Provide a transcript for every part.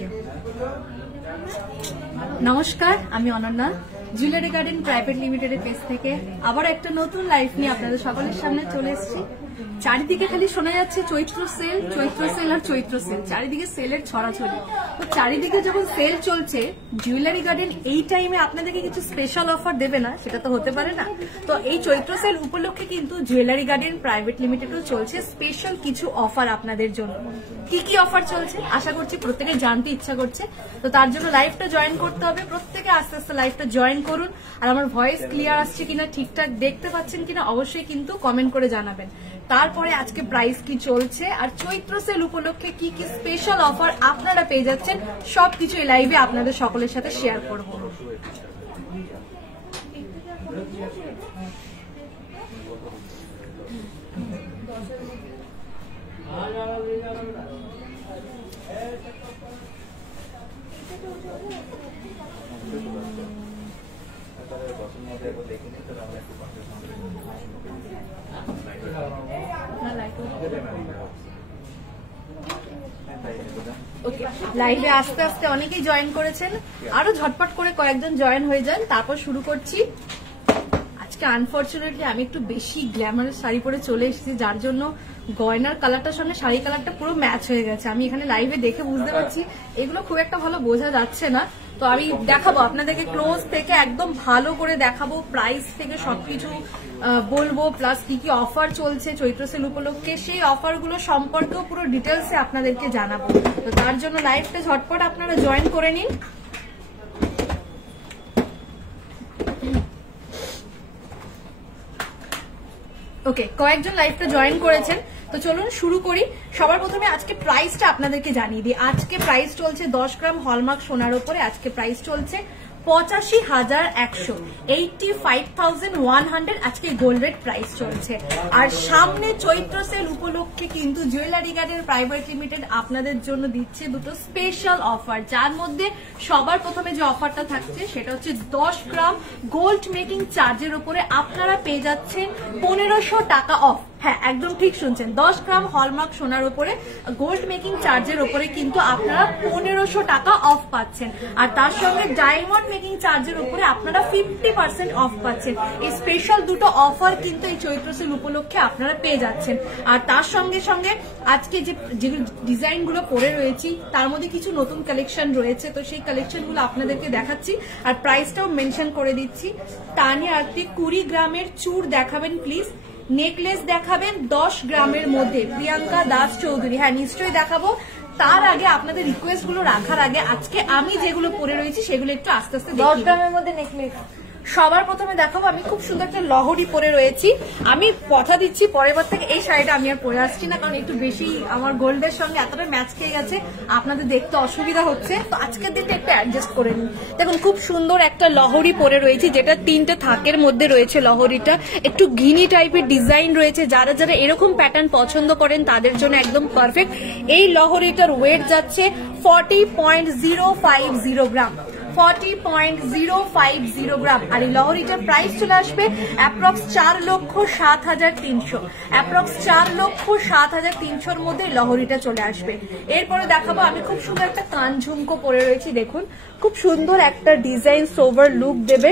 You. নমস্কার, আমি Ananya, jewellery garden private লিমিটেডের পেজ থেকে আবার একটা নতুন লাইফ নিয়ে আপনাদের সকলের সামনে চলে এসেছি। চারিদিকে খালি শোনা যাচ্ছে চৈত্র সেল, চৈত্র সেল আর চৈত্র সেল, চারিদিকে সেলের ছড়াছড়ি। তো চারিদিকে যখন সেল চলছে, জুয়েলারি গার্ডেন এই টাইমে আপনাদেরকে কিছু স্পেশাল অফার দেবে না, সেটা তো হতে পারে না। তো এই চৈত্র সেল উপলক্ষে কিন্তু জুয়েলারি গার্ডেন প্রাইভেট লিমিটেডও চলছে স্পেশাল কিছু অফার আপনাদের জন্য। কি কি অফার চলছে আশা করছি প্রত্যেকে জানতে ইচ্ছা করছে। তো তার জন্য লাইভটা জয়েন করতে হবে, প্রত্যেকে আস্তে আস্তে লাইভটা জয়েন করুন। আর আমার ভয়েস ক্লিয়ার আসছে কিনা, ঠিকঠাক দেখতে পাচ্ছেন কিনা অবশ্যই কিন্তু কমেন্ট করে জানাবেন। তারপরে আজকে প্রাইস কি চলছে আর চৈত্র সেল উপলক্ষে কি কি স্পেশাল অফার আপনারা পেয়ে যাচ্ছেন সবকিছু এই লাইভে আপনাদের সকলের সাথে শেয়ার করব। লাইভে আস্তে আস্তে অনেকেই জয়েন করেছেন, আরো ঝটপট করে কয়েকজন জয়েন হয়ে যান, তারপর শুরু করছি। আজকে আনফরচুনেটলি আমি একটু বেশি গ্ল্যামারাস শাড়ি পরে চলে এসেছি, যার জন্য গয়নার কালারটার সঙ্গে শাড়ি কালারটা পুরো ম্যাচ হয়ে গেছে। আমি এখানে লাইভে দেখে বুঝতে পারছি এগুলো খুব একটা ভালো বোঝা যাচ্ছে না। তো আমি দেখাবো আপনাদেরকে ক্লোজ থেকে, একদম ভালো করে দেখাবো, প্রাইস থেকে সবকিছু বলবো, প্লাস কি কি অফার চলছে চৈত্র সেল উপলক্ষে সেই অফারগুলো সম্পর্কেও পুরো ডিটেলসে আপনাদেরকে জানাবো। তো তার জন্য লাইভটা ঝটপট আপনারা জয়েন করে নিন। ওকে, কয়েকজন লাইভটা জয়েন করেছেন, তো চলুন শুরু করি। সবার প্রথমে আজকে প্রাইসটা আপনাদেরকে জানিয়ে দিই। আজকে প্রাইস চলছে 10 গ্রাম হলমার্ক সোনার উপরে আজকে প্রাইস চলছে 85,100, 85,100 আজকে গোল্ড রেট প্রাইস চলছে। আর সামনে চৈত্র সেল উপলক্ষে কিন্তু জুয়েলারি গার্ডেন প্রাইভেট লিমিটেড আপনাদের জন্য দিচ্ছে দুটো স্পেশাল অফার, যার মধ্যে সবার প্রথমে যে অফারটা থাকছে সেটা হচ্ছে 10 গ্রাম গোল্ড মেকিং চার্জের উপরে আপনারা পেয়ে যাচ্ছেন 1500 টাকা অফ। হ্যাঁ, একদম ঠিক শুনছেন, 10 গ্রাম হলমার্ক সোনার উপরে গোল্ড মেকিং চার্জের উপরে কিন্তু আপনারা 1500 টাকা অফ পাচ্ছেন। আর তার সঙ্গে ডায়মন্ড মেকিং চার্জের উপরে আপনারা 50% অফ পাচ্ছেন। এই স্পেশাল দুটো অফার কিন্তু এই চৈত্র সেল উপলক্ষে আপনারা পেয়ে যাচ্ছেন। আর তার সঙ্গে সঙ্গে আজকে যে ডিজাইন গুলো পরে রয়েছি তার মধ্যে কিছু নতুন কালেকশন রয়েছে, তো সেই কালেকশন গুলো আপনাদেরকে দেখাচ্ছি আর প্রাইসটাও মেনশন করে দিচ্ছি। তানিয়া আরতি 20 গ্রামের চূড় দেখাবেন প্লিজ, নেকলেস দেখাবেন 10 গ্রামের মধ্যে, প্রিয়াঙ্কা দাস চৌধুরী। হ্যাঁ, নিশ্চয়ই দেখাবো। তার আগে আপনাদের রিকোয়েস্ট গুলো রাখার আগে আজকে আমি যেগুলো পরে রয়েছি সেগুলো একটু আস্তে আস্তে 10 গ্রামের মধ্যে নেকলেস সবার প্রথমে দেখাবো। আমি খুব সুন্দর একটা লহরি পরে রয়েছি, আমি কথা দিচ্ছি পরের বার থেকে এই শাড়িটা আমি আর পরে আসছি না, কারণ একটু বেশি আমার গোল্ডের সঙ্গে এতটা ম্যাচ খেয়ে গেছে, আপনাদের দেখতে অসুবিধা হচ্ছে। তো আজকের দিনটা একটু অ্যাডজাস্ট করে নিন। দেখুন খুব সুন্দর একটা লহরি পরে রয়েছি, যেটা 3টে থাকের মধ্যে রয়েছে। লহরিটা একটু ঘিনি টাইপের ডিজাইন রয়েছে, যারা যারা এরকম প্যাটার্ন পছন্দ করেন তাদের জন্য একদম পারফেক্ট। এই লহরিটার ওয়েট যাচ্ছে 40.050 গ্রাম, 40.050 গ্রাম। আর এই লহরিটার প্রাইস চলে আসবে অ্যাপ্রক্স 4,07,300, অ্যাপ্রক্স 4,07,300 মধ্যে লহরিটা চলে আসবে। এরপরে দেখাবো আমি খুব সুন্দর একটা কান ঝুমকো পরে রয়েছি। দেখুন খুব সুন্দর একটা ডিজাইন, সোভার লুক দেবে,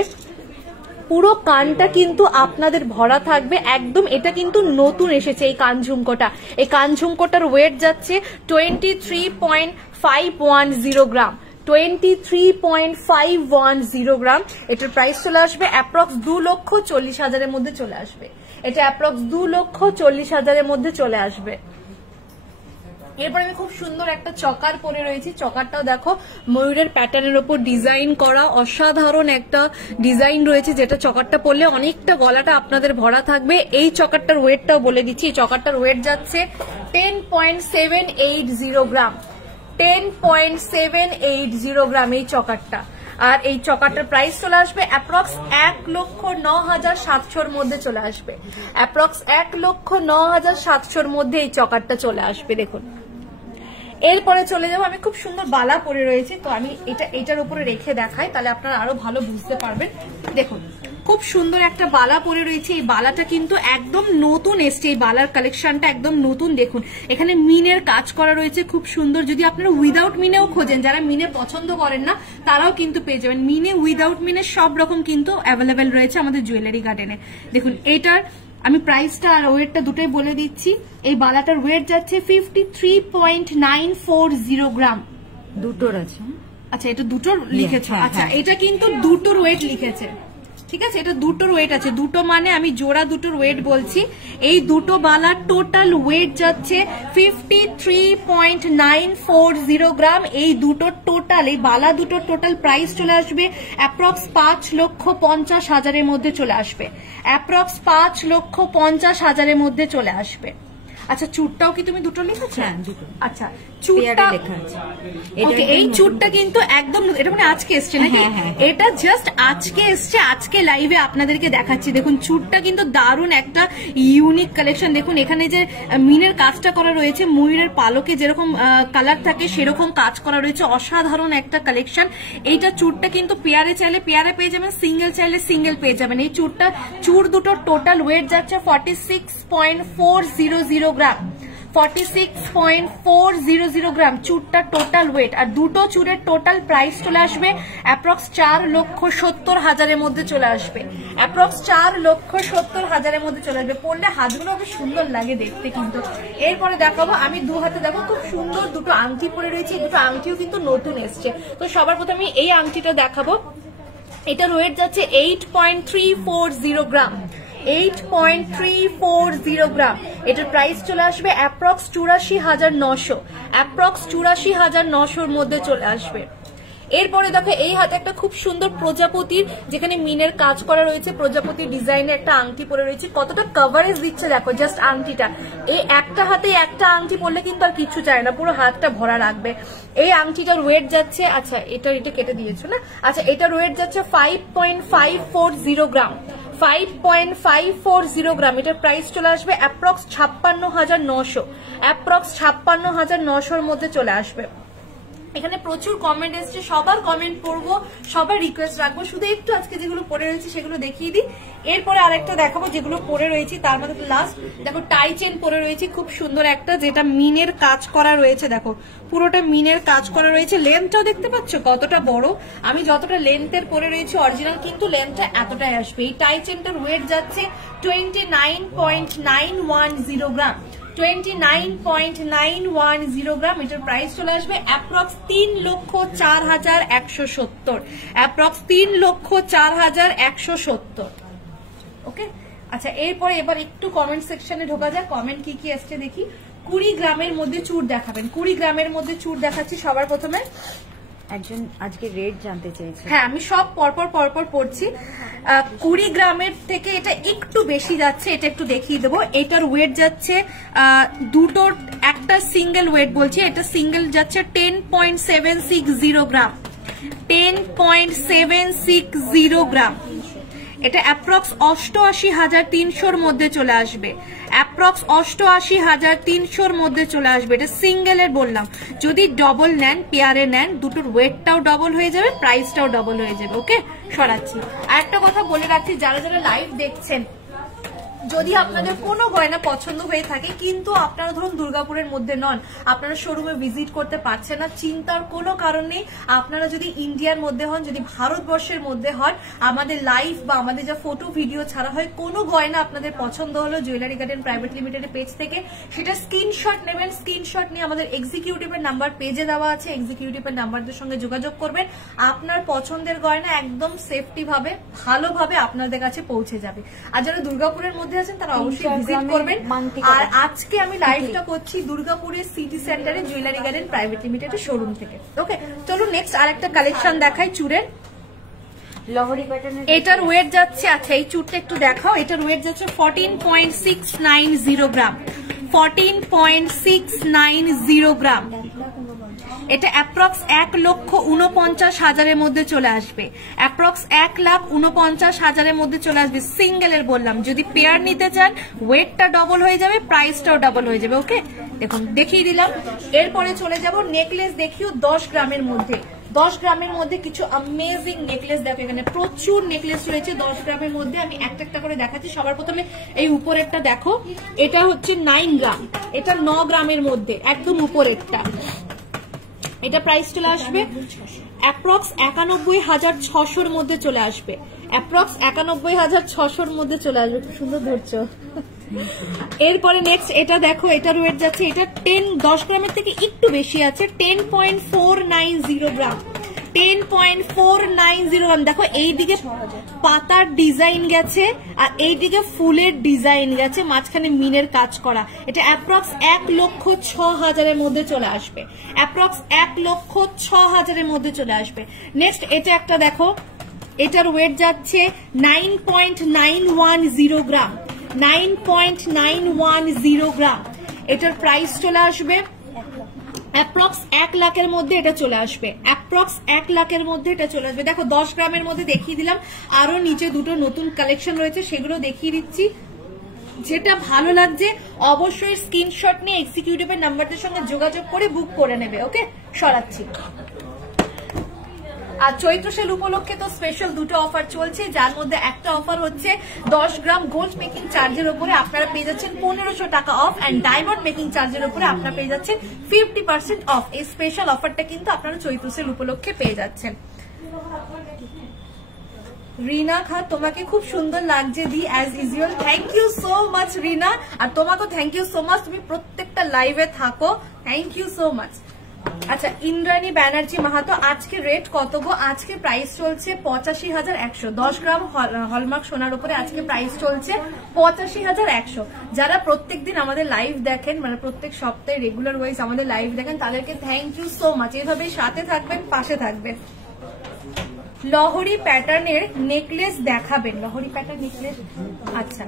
পুরো কানটা কিন্তু আপনাদের ভরা থাকবে একদম। এটা কিন্তু নতুন এসেছে এই কান ঝুমকোটা। এই কান ঝুমকোটার ওয়েট যাচ্ছে 23.510 গ্রাম, 23.510 গ্রাম। এটার প্রাইস চলে আসবে অ্যাপ্রক্স 2,40,000 মধ্যে চলে আসবে। এটা অ্যাপ্রক্স 2,40,000 মধ্যে চলে আসবে। এরপর আমি খুব সুন্দর একটা চকার পরে রয়েছি, চকারটাও দেখো ময়ূরের প্যাটার্নের উপর ডিজাইন করা, অসাধারণ একটা ডিজাইন রয়েছে, যেটা চকারটা পরলে অনেকটা গলাটা আপনাদের ভরা থাকবে। এই চকারটার ওয়েটটাও বলে দিচ্ছি, এই চকারটার ওয়েট যাচ্ছে 10.780 গ্রাম, 10.780 গ্রাম এই চকারটা। আর এই চকারটার প্রাইস চলে আসবে অ্যাপ্রক্স 1,09,700 মধ্যে চলে আসবে, অ্যাপ্রক্স 1,09,700 মধ্যে এই চকারটা চলে আসবে। দেখুন এরপরে চলে যাবো, আমি খুব সুন্দর বালা পরে রয়েছে, তো আমি এটার উপরে রেখে দেখাই, তাহলে আপনারা আরো ভালো বুঝতে পারবেন। দেখুন খুব সুন্দর একটা বালা পরে রয়েছে, এই বালাটা কিন্তু একদম নতুন এসছে, এই বালার কালেকশনটা একদম নতুন। দেখুন এখানে মিনের কাজ করা রয়েছে খুব সুন্দর, যদি আপনারা উইদাউট মিনেও খোঁজেন, যারা মিনে পছন্দ করেন না তারাও কিন্তু পেয়ে যাবেন। মিনে উইদাউট মিনে সব রকম কিন্তু অ্যাভেলেবেল রয়েছে আমাদের জুয়েলারি গার্ডেনে। দেখুন এটার আমি প্রাইসটা আর ওয়েটটা দুটোই বলে দিচ্ছি। এই বালাটার ওয়েট যাচ্ছে 53.940 গ্রাম। দুটোর আছে? আচ্ছা এটা দুটোর লিখেছে? আচ্ছা এটা কিন্তু দুটোর ওয়েট লিখেছে, ঠিক আছে, এটা দুটোর ওয়েট আছে। দুটো মানে আমি জোড়া দুটোর ওয়েট বলছি। এই দুটো বালার টোটাল ওয়েট যাচ্ছে 53.940 গ্রাম। এই দুটো টোটাল, এই বালা দুটোর টোটাল প্রাইস চলে আসবে অ্যাপ্রক্স 5,50,000 মধ্যে চলে আসবে, অ্যাপ্রক্স 5,50,000 মধ্যে চলে আসবে। আচ্ছা চুটটাও কি তুমি দুটো লিখেছো? হ্যাঁ দুটো। আচ্ছা চুটটা ওকে, এই চুটটা কিন্তু একদম এটা মানে আজকে এসছে নাকি? এটা জাস্ট আজকে এসছে, আজকে লাইভে আপনাদেরকে দেখাচ্ছি। দেখুন চুটটা কিন্তু দারুণ একটা ইউনিক কালেকশন। দেখুন এখানে যে মিনের কাজটা করা রয়েছে, ময়ূরের পালকে যেরকম কালার থাকে সেরকম কাজ করা রয়েছে, অসাধারণ একটা কালেকশন। এইটা চুটটা কিন্তু পেয়ারে চাইলে পেয়ারে পেয়ে যাবেন, সিঙ্গেল চাইলে সিঙ্গেল পেয়ে যাবেন। এই চুটটা চুর দুটোর টোটাল ওয়েট যাচ্ছে 46.400 গ্রাম, 46.400 গ্রাম চুরটা টোটাল ওয়েট। আর দুটো চুরের টোটাল প্রাইস চলে আসবে অ্যাপ্রক্স 4,70,000 মধ্যে চলে আসবে, অ্যাপ্রক্স 4,70,000 মধ্যে চলে আসবে। পরলে হাতগুলো বেশ সুন্দর লাগে দেখতে কিন্তু। এরপরে দেখাবো আমি দু হাতে, দেখো খুব সুন্দর দুটো আংটি পরে রয়েছে, দুটো আংটিও কিন্তু নতুন এসছে। তো সবার প্রথমে আমি এই আংটিটা দেখাবো। এটার ওয়েট যাচ্ছে 8.340 গ্রাম, 8.340 গ্রাম। এটার প্রাইস চলে আসবে অ্যাপ্রক্স 84,900, অ্যাপ্রক্স 84,900 মধ্যে চলে আসবে। এরপরে দেখো এই হাতে একটা খুব সুন্দর প্রজাপতির, যেখানে মিনের কাজ করা রয়েছে, প্রজাপতির ডিজাইনে একটা আংটি পরে রয়েছে। কতটা কভারেজ দিচ্ছে দেখো জাস্ট আংটিটা। এই একটা হাতে একটা আংটি পরলে কিন্তু আর কিছু চায় না, পুরো হাতটা ভরা রাখবে। এই আংটিটার ওয়েট যাচ্ছে, আচ্ছা এটা কেটে দিয়েছো না, আচ্ছা এটার ওয়েট যাচ্ছে 5.540 গ্রাম, 5.540 গ্রাম। এটার প্রাইস চলে আসবে অ্যাপ্রক্স 56,900, অ্যাপ্রক্স 56,900 মধ্যে চলে আসবে। এখানে প্রচুর কমেন্ট এসছে, সবার কমেন্ট পড়বো, সবার রিকোয়েস্ট রাখবো। শুধু একটু আজকে যেগুলো পরে রয়েছে সেগুলো দেখিয়ে দিই, এরপরে আরেকটা দেখাবো যেগুলো পরে রয়েছে। তার মধ্যে লাস্ট দেখো টাই চেন পরে রয়েছে খুব সুন্দর একটা, যেটা মিনের কাজ করা রয়েছে। দেখো পুরোটা মিনের কাজ করা রয়েছে, লেন্থটাও দেখতে পাচ্ছ কতটা বড়। আমি যতটা লেন্থের পরে রয়েছে অরিজিনাল, কিন্তু লেন্থটা এতটাই আসবে। এই টাই চেনটার ওয়েট যাচ্ছে 29.910 গ্রাম, 29.910 গ্রাম। এটার প্রাইস চলে আসবে অ্যাপ্রক্স 3,04,170, অ্যাপ্রক্স 3,04,170। ওকে আচ্ছা এরপরে এবার একটু কমেন্ট সেকশনে ঢোকা যায়, কমেন্ট কি কি আসছে দেখি। 20 গ্রামের মধ্যে চুর দেখাবেন, 20 গ্রামের মধ্যে চুর দেখাচ্ছি। সবার প্রথমে একজন আজকে রেট জানতে চাইছে। হ্যাঁ আমি সব পরপর পড়ছি। 20 গ্রামের থেকে এটা একটু বেশি যাচ্ছে, এটা একটু দেখিয়ে দেবো। এটার ওয়েট যাচ্ছে দুটোর একটা সিঙ্গেল ওয়েট বলছি, এটা সিঙ্গেল যাচ্ছে 10.760 গ্রাম, 10.760 গ্রাম। এটা অ্যাপ্রক্স 88,300 মধ্যে চলে আসবে, অ্যাপ্রক্স 88,300 মধ্যে চলে আসবে। এটা সিঙ্গেলের বললাম, যদি ডবল নেন পেয়ারে নেন দুটোর ওয়েটটাও ডবল হয়ে যাবে, প্রাইসটাও ডবল হয়ে যাবে। ওকে সরাচ্ছি। আর একটা কথা বলে রাখছি, যারা যারা লাইভ দেখছেন, যদি আপনাদের কোনো গয়না পছন্দ হয়ে থাকে কিন্তু আপনারা ধরুন দুর্গাপুরের মধ্যে নন, আপনারা শোরুমে ভিজিট করতে পারছেন না, চিন্তার কোনো কারণ নেই। আপনারা যদি ইন্ডিয়ার মধ্যে হন, যদি ভারতবর্ষের মধ্যে হন, আমাদের লাইভ বা আমাদের যা ফটো ভিডিও ছাড়া হয়, কোনো গয়না আপনাদের পছন্দ হলো জুয়েলারি গার্ডেন প্রাইভেট লিমিটেডের পেজ থেকে, সেটা স্ক্রিনশট নেবেন। স্ক্রিনশট নিয়ে আমাদের এক্সিকিউটিভের নাম্বার পেজে দেওয়া আছে, এক্সিকিউটিভের নাম্বারদের সঙ্গে যোগাযোগ করবেন। আপনার পছন্দের গয়না একদম সেফটি ভাবে ভালোভাবে আপনাদের কাছে পৌঁছে যাবে। আর যারা দুর্গাপুরের মধ্যে আছেন তারা অবশ্যই ভিজিট করবেন। আর আজকে আমি লাইভটা করছি দুর্গাপুরের সিটি সেন্টারে জুয়েলারি গার্ডেন প্রাইভেট লিমিটেডের শোরুম থেকে। ওকে চলুন নেক্সট আরেকটা কালেকশন দেখাই চুরের। লহরি প্যাটার্নের এটার ওয়েট যাচ্ছে, আচ্ছা এই চুরটা একটু দেখাও। এটার ওয়েট যাচ্ছে 14.690 গ্রাম, 14.690 গ্রাম। এটা অ্যাপ্রক্স 1,49,000 মধ্যে চলে আসবে, অ্যাপ্রক্স 1,49,000 মধ্যে চলে আসবে। সিঙ্গেলের বললাম, যদি পেয়ার নিতে চান ওয়েটটা ডবল হয়ে যাবে, প্রাইসটাও ডবল হয়ে যাবে। ওকে দেখুন দেখিয়ে দিলাম। এরপরে চলে যাব নেকলেস দেখিও 10 গ্রামের মধ্যে। 10 গ্রামের মধ্যে কিছু অ্যামেজিং নেকলেস দেখো, এখানে প্রচুর নেকলেস রয়েছে 10 গ্রামের মধ্যে। আমি একটা একটা করে দেখাচ্ছি। সবার প্রথমে এই উপরেরটা দেখো, এটা হচ্ছে 9 গ্রাম, এটা 9 গ্রামের মধ্যে একদম উপরেরটা। এটা প্রাইস চলে আসবে অ্যাপ্রক্স 91,600 মধ্যে চলে আসবে, অ্যাপ্রক্স 91,600 মধ্যে চলে আসবে। খুব সুন্দর ধরছো। এরপরে নেক্সট এটা দেখো, এটার ওয়েট যাচ্ছে, এটা 10 গ্রামের থেকে একটু বেশি আছে, 10.490 গ্রাম, 10.490 গ্রাম। দেখো এইদিকে পাতার ডিজাইন গেছে আর এইদিকে ফুলের ডিজাইন গেছে, মাঝখানে মিনের কাজ করা। এটা অ্যাপ্রক্স 1,06,000 মধ্যে চলে আসবে, অ্যাপ্রক্স 1,06,000 মধ্যে চলে আসবে। নেক্সট এটা একটা দেখো, এটার ওয়েট যাচ্ছে 9.910 গ্রাম, 9.910 গ্রাম। এটার প্রাইস চলে আসবে অ্যাপ্রক্স 1 লাখের মধ্যে এটা চলে আসবে, অ্যাপ্রক্স 1 লাখের মধ্যে এটা চলে আসবে। দেখো 10 গ্রামের মধ্যে দেখিয়ে দিলাম, আরো নিচে দুটো নতুন কালেকশন রয়েছে, সেগুলো দেখিয়ে দিচ্ছি। যেটা ভালো লাগছে অবশ্যই স্ক্রিনশট নিয়ে এক্সিকিউটিভের নাম্বারটার সঙ্গে যোগাযোগ করে বুক করে নেবে। ওকে, সরাচ্ছি। আর চৈত্র সেল উপলক্ষে তো স্পেশাল দুটো অফার চলছে, যার মধ্যে একটা অফার হচ্ছে 10 গ্রাম গোল্ড মেকিং চার্জের উপরে আপনারা পেয়ে যাচ্ছেন 1500 টাকা অফ, এন্ড ডায়মন্ড মেকিং চার্জের উপরে আপনারা পেয়ে যাচ্ছেন 50% অফ। এই স্পেশাল অফারটা কিন্তু আপনারা চৈত্র সেল উপলক্ষে পেয়ে যাচ্ছেন। রিনা খা, তোমাকে খুব সুন্দর লাগছে দি as usual. Thank you so much Rina, আর তোমাকেও থ্যাংক ইউ সো মাচ, তুমি প্রত্যেকটা লাইভে থাকো, থ্যাংক ইউ সো মাচ। আচ্ছা, ইন্দ্রাণী ব্যানার্জি মাহাতো, আজকে রেট কত গো? আজকে প্রাইস চলছে 85,100। 10 গ্রাম হলমার্ক সোনার উপরে আজকে প্রাইস চলছে 85,100। যারা প্রত্যেকদিন আমাদের লাইভ দেখেন, মানে প্রত্যেক সপ্তাহে রেগুলার ওয়াইজ আমাদের লাইভ দেখেন, তাদেরকে থ্যাংক ইউ সো মাচ। এইভাবেই সাথে থাকবেন, পাশে থাকবেন। লহরি প্যাটার্নের নেকলেস দেখাবেন, লহরি প্যাটার্ন নেকলেস। আচ্ছা,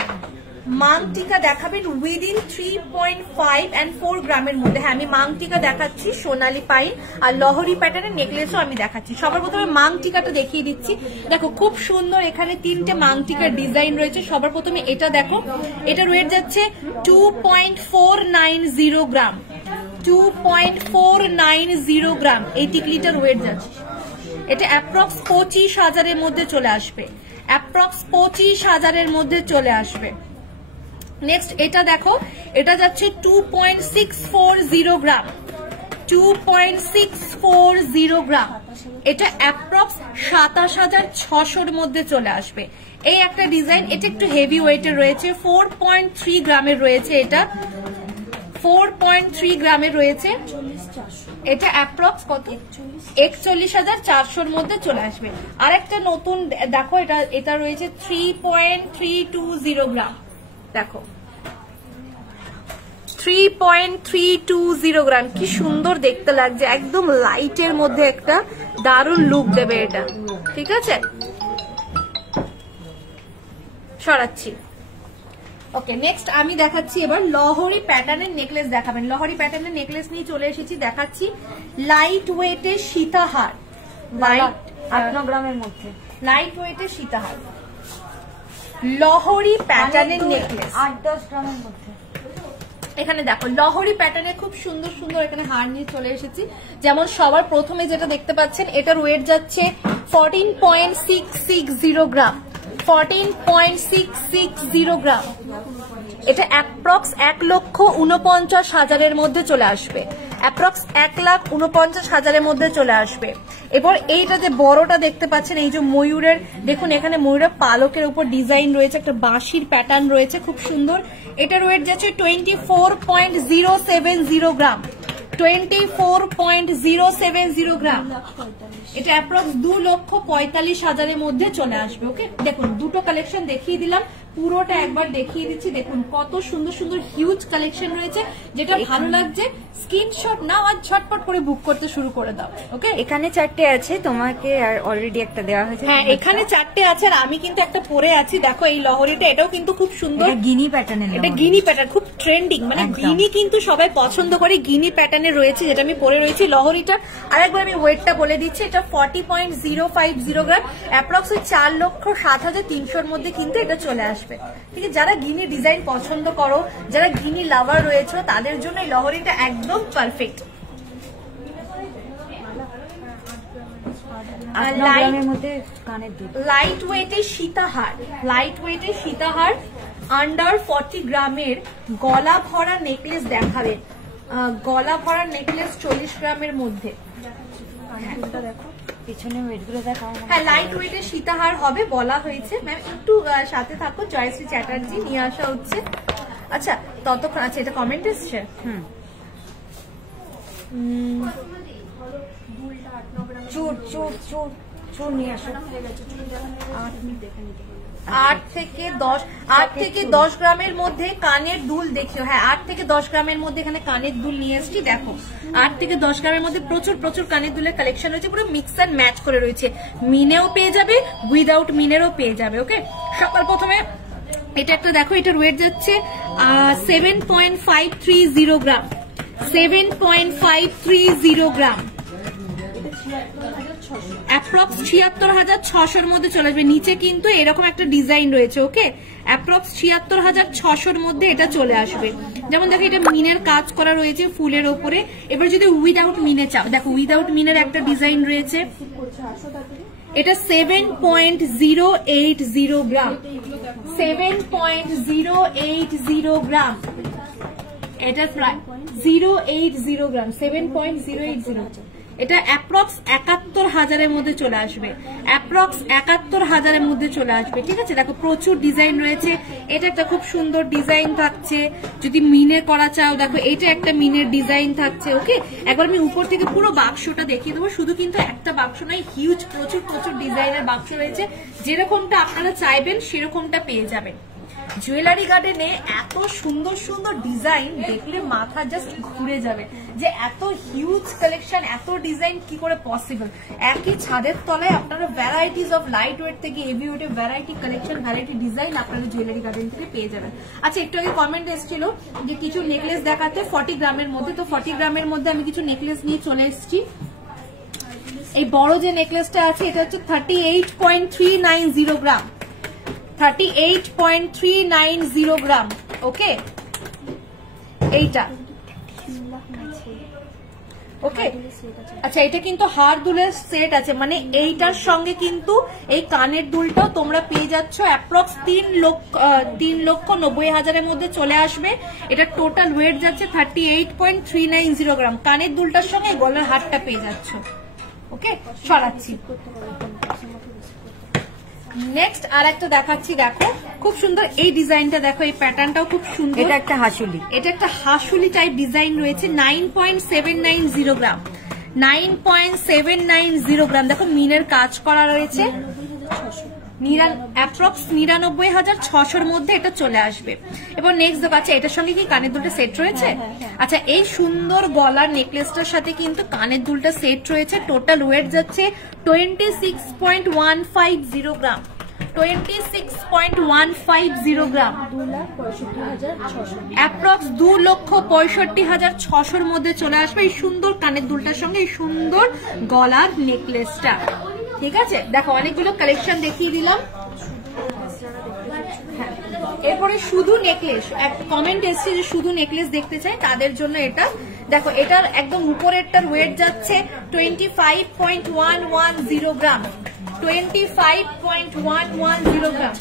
মাংটিকা দেখাবেন উইদিন 3.5 and 4 গ্রামের মধ্যে। হ্যাঁ, আমি মাংটিকা দেখাচ্ছি, সোনালী পাইন, আর লহরি প্যাটার্নের নেকলেসও আমি দেখাচ্ছি। সবার প্রথমে মাংটিকাটা দেখিয়ে দিচ্ছি। দেখো খুব সুন্দর, এখানে 3টে মাংটিকার ডিজাইন রয়েছে। সবার প্রথমে এটা দেখো, এটার ওয়েট যাচ্ছে 2.490 গ্রাম, 2.490 গ্রাম এই টিকলিটার ওয়েট যাচ্ছে। এটা অ্যাপ্রক্স 25,000 মধ্যে চলে আসবে, অ্যাপ্রক্স 25,000 মধ্যে চলে আসবে। নেক্সট এটা দেখো, এটা যাচ্ছে 2.640 গ্রাম, 2.640 গ্রাম। এটা অ্যাপ্রক্স 27,600 মধ্যে চলে আসবে। এই একটা ডিজাইন, এটা একটু হেভি ওয়েটের রয়েছে, 4.3 গ্রামের রয়েছে, এটা 4.3 গ্রামের রয়েছে। এটা অ্যাপ্রক্স কত? 41,400 মধ্যে চলে আসবে। আরেকটা নতুন দেখো, এটা রয়েছে 3.320 গ্রাম। দেখো 3.320 গ্রাম, কি সুন্দর দেখতে লাগছে, একদম লাইটের মধ্যে একটা দারুণ লুক দেবে এটা। ঠিক আছে, সরাচ্ছি। ওকে, নেক্সট আমি দেখাচ্ছি এবার লহরি প্যাটার্নের নেকলেস দেখাবেন। লহরি প্যাটার্নের নেকলেস নিয়ে চলে এসেছি, দেখাচ্ছি লাইট ওয়েটের সীতাহার, 8 গ্রামের মধ্যে লাইট ওয়েটের সীতাহার, লহরি প্যাটার্নের নেকলেস 8-10 গ্রামের মধ্যে। এখানে দেখো লহরি প্যাটার্নে খুব সুন্দর সুন্দর এখানে হার নিয়ে চলে এসেছি। যেমন সবার প্রথমে যেটা দেখতে পাচ্ছেন, এটার ওয়েট যাচ্ছে 14.660 গ্রাম, 14.660 গ্রাম। এটা অ্যাপ্রক্স 1,49,000 মধ্যে চলে আসবে, অ্যাপ্রক্স 1,49,000 মধ্যে চলে আসবে। এবার এইটা যে বড়টা দেখতে পাচ্ছেন, এই যে ময়ূরের, দেখুন এখানে ময়ূরের পালকের উপর ডিজাইন রয়েছে, একটা বাঁশির প্যাটার্ন রয়েছে, খুব সুন্দর। এটার ওয়েট যাচ্ছে 24.070 গ্রাম, 24.070 গ্রাম। এটা অ্যাপ্রক্স 2,45,000 মধ্যে চলে আসবে। ওকে, দেখুন দুটো কালেকশন দেখিয়ে দিলাম, পুরোটা একবার দেখিয়ে দিচ্ছি। দেখুন কত সুন্দর সুন্দর হিউজ কালেকশন রয়েছে, যেটা ভালো লাগছে স্ক্রিনশট নাও আর ঝটপট করে বুক করতে শুরু করে দাও। ওকে, এখানে 4টে আছে, তোমাকে আর অলরেডি একটা দেওয়া হয়েছে। হ্যাঁ, এখানে 4টে আছে আর আমি কিন্তু একটা পরে আছি। দেখো এই লহরিটা, এটাও কিন্তু খুব সুন্দর, গিনি প্যাটার্নের, এটা গিনি প্যাটার্ন, খুব ট্রেন্ডিং, মানে গিনি কিন্তু সবাই পছন্দ করে, গিনি প্যাটার্নে রয়েছে, যেটা আমি পরে রয়েছি। লহরিটা আরেকবার আমি ওয়েটটা বলে দিচ্ছি, এটা 40.050 গ্রাম, অ্যাপ্রক্স 4,07,300 মধ্যে কিন্তু এটা চলে আসবে। আসবে। ঠিক আছে, যারা গিনি ডিজাইন পছন্দ করো, যারা গিনি লাভার রয়েছে, তাদের জন্য এই লহরিটা একদম পারফেক্ট। লাইট ওয়েটের সীতাহার, লাইট ওয়েটের সীতাহার আন্ডার 40 গ্রামের গলা ভরা নেকলেস দেখাবেন। গলা ভরা নেকলেস 40 গ্রামের মধ্যে। দেখো পিছনে ওয়েটগুলো দেখো। হ্যাঁ, লাইট ওয়েটের সীতাহার হবে বলা হয়েছে। ম্যাম একটু সাথে থাকো, জয়শ্রী চ্যাটার্জি নিয়ে আসা হচ্ছে। আচ্ছা ততক্ষণ, আচ্ছা এটা কমেন্ট এসছে। চুর চুর চুর চুর নিয়ে আসো। 8 থেকে 10 গ্রামের মধ্যে কানের দুল দেখিও। হ্যাঁ, 8 থেকে 10 গ্রামের মধ্যে এখানে কানের দুল নিয়ে এসেছি। দেখো 8 থেকে 10 গ্রামের মধ্যে প্রচুর প্রচুর কানের দুলের কালেকশন রয়েছে, পুরো মিক্স এন্ড ম্যাচ করে রয়েছে। মিনেও পেয়ে যাবে, উইদাউট মিনেরও পেয়ে যাবে। ওকে, সকাল প্রথমে এটা একটা দেখো, এটার ওয়েট যাচ্ছে 7.530 গ্রাম। 7.530 গ্রাম, অ্যাপ্রক্স 76,600 মধ্যে চলে আসবে। নিচে কিন্তু এরকম একটা ডিজাইন রয়েছে। ওকে, অ্যাপ্রক্স 76,600 মধ্যে এটা চলে আসবে। যেমন দেখো এটা মিনের কাজ করা রয়েছে ফুলের ওপরে। এবার যদি উইদাউট মিনে চাও, দেখো উইদাউট মিনের একটা ডিজাইন রয়েছে। এটা 7.080 গ্রাম। 7.080 গ্রাম, এটা প্রায় 080 গ্রাম। 7.080, এটা অ্যাপ্রক্স 71,000-এর মধ্যে চলে আসবে। অ্যাপ্রক্স 71,000-এর মধ্যে চলে আসবে। ঠিক আছে, দেখো প্রচুর ডিজাইন রয়েছে। এটা একটা খুব সুন্দর ডিজাইন থাকছে। যদি মিনে করা চাও, দেখো এটা একটা মিনের ডিজাইন থাকছে। ওকে, একবার আমি উপর থেকে পুরো বাক্সটা দেখিয়ে দেবো। শুধু কিন্তু একটা বাক্স নয়, হিউজ প্রচুর প্রচুর ডিজাইনের বাক্স রয়েছে। যেরকমটা আপনারা চাইবেন সেরকমটা পেয়ে যাবেন। জুয়েলারি গার্ডেনে এত সুন্দর সুন্দর ডিজাইন দেখলে মাথা জাস্ট ঘুরে যাবে, যে এত হিউজ কালেকশন, এত ডিজাইন কি করে পসিবল। একই ছাদের তলায় আপনারা ভ্যারাইটিস অফ লাইট ওয়েট থেকে হেভি ওয়েটের ভ্যারাইটি কালেকশন, ভ্যারাইটি ডিজাইন আপনারা জুয়েলারি গার্ডেন থেকে পেয়ে যাবেন। আচ্ছা, একটু আগে কমেন্ট এসেছিল যে কিছু নেকলেস দেখাতে 40 গ্রামের মধ্যে। তো 40 গ্রামের মধ্যে আমি কিছু নেকলেস নিয়ে চলে এসেছি। এই বড় যে নেকলেসটা আছে এটা হচ্ছে 38.390 গ্রাম। 38.390 গ্রাম। ওকে, এইটা ওকে। আচ্ছা, এটা কিন্তু হার দুলের সেট আছে, মানে এইটার সঙ্গে কিন্তু এই কানের দুলটাও তোমরা পেয়ে যাচ্ছ। অ্যাপ্রক্স 3,90,000-এর মধ্যে চলে আসবে। এটা টোটাল ওয়েট যাচ্ছে 38.390 গ্রাম। কানের দুলটার সঙ্গে গলার হারটা পেয়ে যাচ্ছ। ওকে, সরাচ্ছি। নেক্সট আর একটা দেখাচ্ছি। দেখো খুব সুন্দর এই ডিজাইনটা, দেখো এই প্যাটার্নটাও খুব সুন্দর। এটা একটা হাসুলি, এটা একটা হাসুলি টাইপ ডিজাইন রয়েছে। 9.790 গ্রাম। 9.790 গ্রাম। দেখো মিনের কাজ করা রয়েছে। অ্যাপ্রক্স 99,600-র মধ্যে এটা চলে আসবে। এবার নেক্সট দেখাচ্ছে, এটার সঙ্গে কি কানের দুলটা সেট রয়েছে? আচ্ছা, এই সুন্দর গলার নেকলেসটার সাথে কিন্তু কানের দুলটা সেট রয়েছে। টোটাল ওয়েট যাচ্ছে 26.150 গ্রাম। 26.150 গ্রাম, অ্যাপ্রক্স 2,65,600-র মধ্যে চলে আসবে এই সুন্দর কানের দুলটার সঙ্গে এই সুন্দর গলার নেকলেসটা। ঠিক আছে, দেখো অনেকগুলো কালেকশন দেখিয়ে দিলাম। হ্যাঁ, এরপরে শুধু নেকলেস, এক কমেন্ট এসছে যে শুধু নেকলেস দেখতে চাই, তাদের জন্য এটা দেখো। এটার একদম উপরেরটার ওয়েট যাচ্ছে 25.110 গ্রাম। 25.110 গ্রাম,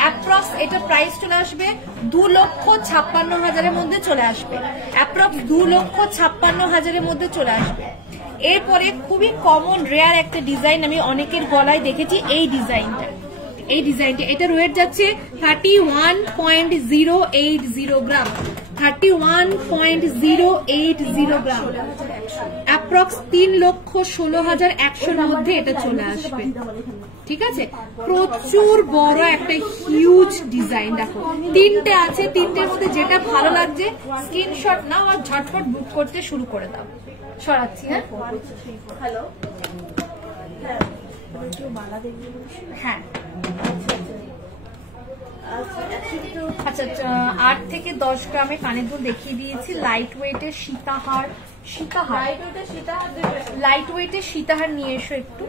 অ্যাপ্রক্স এটা প্রাইস চলে আসবে 2,56,000-এর মধ্যে চলে আসবে। অ্যাপ্রক্স 2,56,000-এর মধ্যে চলে আসবে। এরপরে খুবই কমন রেয়ার একটা ডিজাইন আমি অনেকের গলায় দেখেছি, এই ডিজাইনটা। এটার ওয়েট যাচ্ছে 31.080 গ্রাম। 31.080 গ্রাম, অ্যাপ্রক্স 3,16,100-র মধ্যে এটা চলে আসবে। ঠিক আছে, প্রচুর বড় একটা হিউজ ডিজাইন। দেখো তিনটে আছে, তিনটের মধ্যে যেটা ভালো লাগছে স্ক্রিনশট নাও আর ঝটপট বুক করতে শুরু করে দাও। সরাচ্ছি। হ্যালো, হ্যাঁ আচ্ছা, 8 থেকে 10 গ্রামে কানের দুল দেখিয়ে দিয়েছি। লাইট ওয়েটের সীতাহার, লাইট ওয়েটের সীতাহার নিয়ে এসো একটু।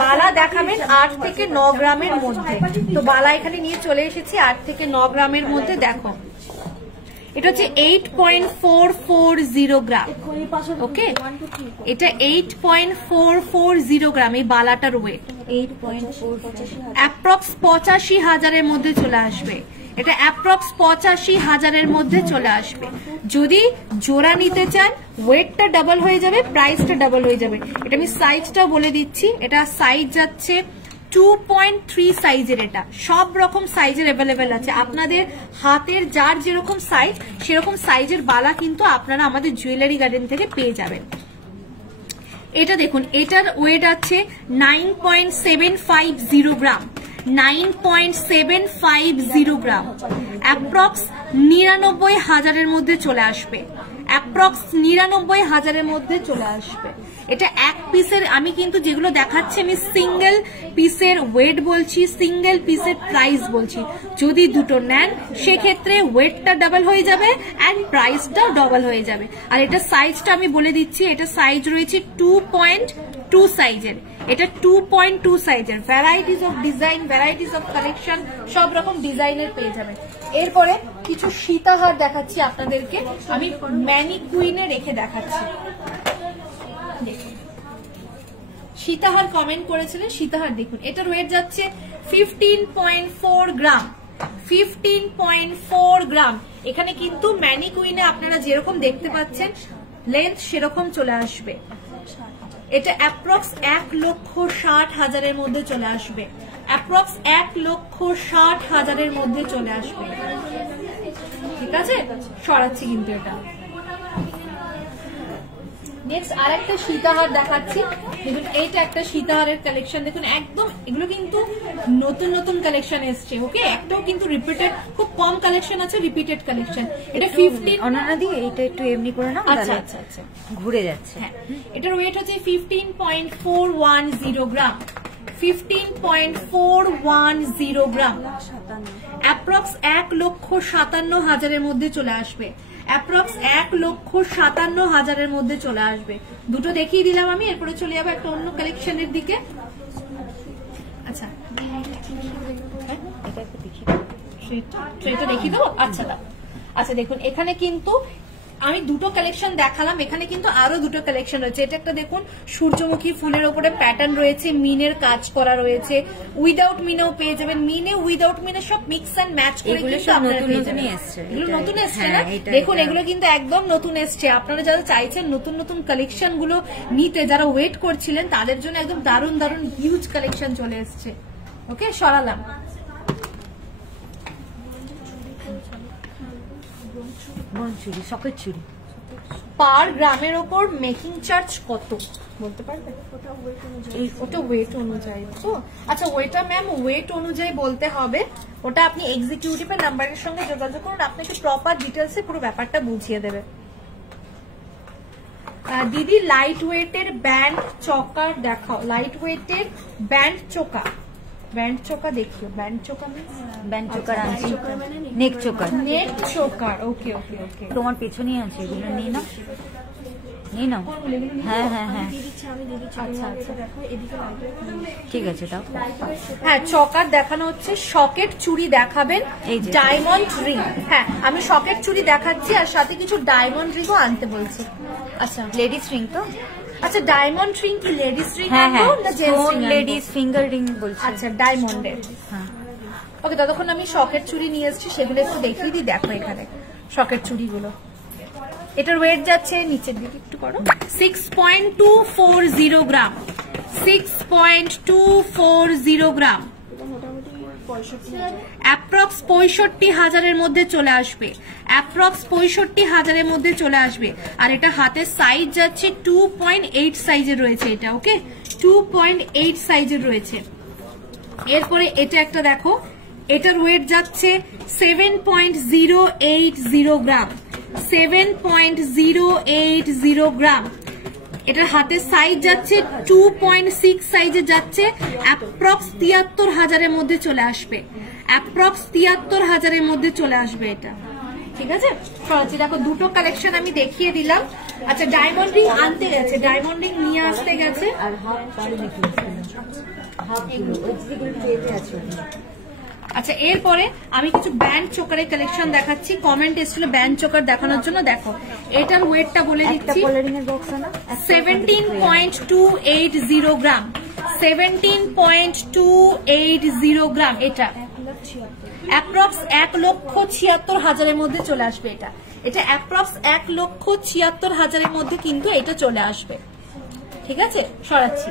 বালা দেখাবেন 8 থেকে 9 গ্রামের মধ্যে। তো বালা এখানে নিয়ে চলে এসেছি 8 থেকে 9 গ্রামের মধ্যে। দেখো এটা হচ্ছে 8.440 গ্রাম। ওকে, এটা 8.440 গ্রাম এই বালাটার ওয়েট। 8.4 অ্যাপ্রক্স 85,000-এর মধ্যে চলে আসবে। এটা অ্যাপ্রক্স 85,000-এর মধ্যে চলে আসবে। যদি জোড়া নিতে চান ওয়েটটা ডাবল হয়ে যাবে, প্রাইসটা ডাবল হয়ে যাবে। এটা আমি সাইজটাও বলে দিচ্ছি। এটা সাইজ যাচ্ছে 2.3 সাইজের। এটা সব রকম সাইজের অ্যাভেলেবেল আছে। আপনাদের হাতের যার যেরকম সাইজ সেরকম সাইজের বালা কিন্তু আপনারা আমাদের জুয়েলারি গার্ডেন থেকে পেয়ে যাবেন। এটা দেখুন, এটার ওয়েট আছে 9.750 গ্রাম। 9.750 গ্রাম। অ্যাপ্রক্স 99,000-এর মধ্যে চলে আসবে। অ্যাপ্রক্স 99,000-এর মধ্যে চলে আসবে। এটা এক পিসের, আমি কিন্তু যেগুলো দেখাচ্ছি আমি সিঙ্গেল পিসের ওয়েট বলছি, সিঙ্গেল পিসের প্রাইস বলছি। যদি দুটো নেন সেক্ষেত্রে ওয়েটটা ডাবল হয়ে যাবে এন্ড প্রাইসটাও ডাবল হয়ে যাবে। আর এটা সাইজটা আমি বলে দিচ্ছি, এটা সাইজ রয়েছে 2.2 সাইজের। এটা 2.2 সাইজের। Varieties of design, varieties of collection, সব রকম ডিজাইনের পেয়ে যাবেন। এরপরে কিছু সীতাহার দেখাচ্ছি আপনাদেরকে, আমি ম্যানিকুইনে রেখে দেখাচ্ছি। সীতাহার কমেন্ট করেছিলেন, সীতাহার দেখুন, এটার ওয়েট যাচ্ছে 15.4 গ্রাম। 15.4 গ্রাম। এখানে কিন্তু ম্যানিকুইনে আপনারা যেরকম দেখতে পাচ্ছেন লেন্থ সেরকম চলে আসবে। এটা অ্যাপ্রক্স 1,60,000-এর মধ্যে চলে আসবে। অ্যাপ্রক্স 1,60,000-এর মধ্যে চলে আসবে। ঠিক আছে, সরাচ্ছি কিন্তু এটা। নেক্সট আর একটা সীতাহার দেখাচ্ছি। দেখুন এইটা একটা সীতাহারের কালেকশন। দেখুন একদম এগুলো কিন্তু নতুন নতুন কালেকশন এসছে। ওকে, একটাও কিন্তু রিপিটেড, খুব কম কালেকশন আছে রিপিটেড কালেকশন। এটা 15 অনন্যা দি এটা একটু এমনি করে নাও। আচ্ছা আচ্ছা আচ্ছা, ঘুরে যাচ্ছে। হ্যাঁ, এটার ওয়েট হচ্ছে 15.410 গ্রাম। 15.410 গ্রাম। অ্যাপ্রক্স 1,57,000-এর মধ্যে চলে আসবে। অ্যাপ্রক্স 1,57,000-এর মধ্যে চলে আসবে। দুটো দেখিয়ে দিলাম আমি, এরপরে চলে যাবো একটা অন্য কালেকশনের দিকে। আচ্ছা, ট্রেটা দেখিয়ে দেবো। আচ্ছা আচ্ছা, দেখুন এখানে কিন্তু আমি দুটো কালেকশন দেখালাম, এখানে কিন্তু আরো দুটো কালেকশন রয়েছে। এটা একটা দেখুন, সূর্যমুখী ফুলের উপরে প্যাটার্ন রয়েছে, মিনের কাজ করা রয়েছে। উইদাউট মিনেও পেয়ে যাবেন, মিনে উইদাউট মিনে সব মিক্স এন্ড ম্যাচ করে কিন্তু আপনারা পেয়ে যাবেন। এগুলো নতুন এসছে না? দেখুন এগুলো কিন্তু একদম নতুন এসছে। আপনারা যারা চাইছেন নতুন নতুন কালেকশন গুলো নিতে, যারা ওয়েট করছিলেন তাদের জন্য একদম দারুণ দারুণ হিউজ কালেকশন চলে এসছে। ওকে, সরালাম। চুড়ি, সকেট চুড়ি পার গ্রামের ওপর মেকিং চার্জ কত বলতে পারবে? ওটা ওয়েট অনুযায়ী তো। আচ্ছা, ওইটা ম্যাম ওয়েট অনুযায়ী বলতে হবে। ওটা আপনি এক্সিকিউটিভের নাম্বারের সঙ্গে যোগাযোগ করুন, আপনাকে প্রপার ডিটেলসে পুরো ব্যাপারটা বুঝিয়ে দেবে। দিদি লাইট ওয়েটের ব্যান্ড চকার দেখাও। লাইট ওয়েটের ব্যান্ড চোকা, ব্যান্ড চোকা দেখিও। ব্যান্ড চোকা ব্যান্ড চোকার আছে, নেক চোকার। নেক চোকার, ওকে ওকে ওকে। তোমার পেছনেই আছে, এগুলো নিয়ে নাও, নিয়ে নাও। হ্যাঁ হ্যাঁ হ্যাঁ, আচ্ছা আচ্ছা, ঠিক আছে দাও। হ্যাঁ, চকার দেখানো হচ্ছে। সকেট চুড়ি দেখাবেন, ডায়মন্ড রিং। হ্যাঁ, আমি সকেট চুড়ি দেখাচ্ছি আর সাথে কিছু ডায়মন্ড রিংও আনতে বলছি। আচ্ছা, লেডিস রিং তো? আচ্ছা, ডায়মন্ড রিং কি লেডিস রিং? হ্যাঁ হ্যাঁ, লেডিস ফিঙ্গার রিং বলছি। আচ্ছা, ডায়মন্ডের। হ্যাঁ, ওকে, ততক্ষণ আমি সকেট চুড়ি নিয়ে এসেছি, সেগুলো একটু দেখিয়ে দিই। দেখো এখানে সকেট চুড়িগুলো, এটার ওয়েট যাচ্ছে নিচের দিকে একটু করো, 6.240 গ্রাম। 6.240 গ্রাম। অ্যাপ্রক্স 65,000-এর মধ্যে চলে আসবে। অ্যাপ্রক্স 65,000-এর মধ্যে চলে আসবে। আর এটা হাতের সাইজ যাচ্ছে 2.8 সাইজের রয়েছে এটা। ওকে, 2.8 সাইজের রয়েছে। এরপরে এটা একটা দেখো, এটার ওয়েট যাচ্ছে 7.080 গ্রাম। 7.080 গ্রাম। এটার হাতের সাইজ যাচ্ছে 2.6 সাইজে যাচ্ছে। অ্যাপ্রক্স 73,000-এর মধ্যে চলে আসবে। অ্যাপ্রক্স 73,000-এর মধ্যে চলে আসবে এটা। ঠিক আছে, সরাচ্ছি। দেখো দুটো কালেকশন আমি দেখিয়ে দিলাম। আচ্ছা ডায়মন্ড রিং আনতে গেছে, ডায়মন্ড রিং নিয়ে আসতে গেছে। আর হাফ আচ্ছা এরপরে আমি কিছু ব্যান্ড চোকারের কালেকশন দেখাচ্ছি, কমেন্ট এসেছিল ব্যান্ড চোকার দেখানোর জন্য। দেখো এটার ওয়েটটা বলে দিচ্ছি 17.280 গ্রাম, 17.280 গ্রাম। এটা অ্যাপ্রক্স 1,76,000 মধ্যে চলে আসবে। এটা অ্যাপ্রক্স 1,76,000 মধ্যে কিন্তু এটা চলে আসবে। ঠিক আছে, সরাচ্ছি।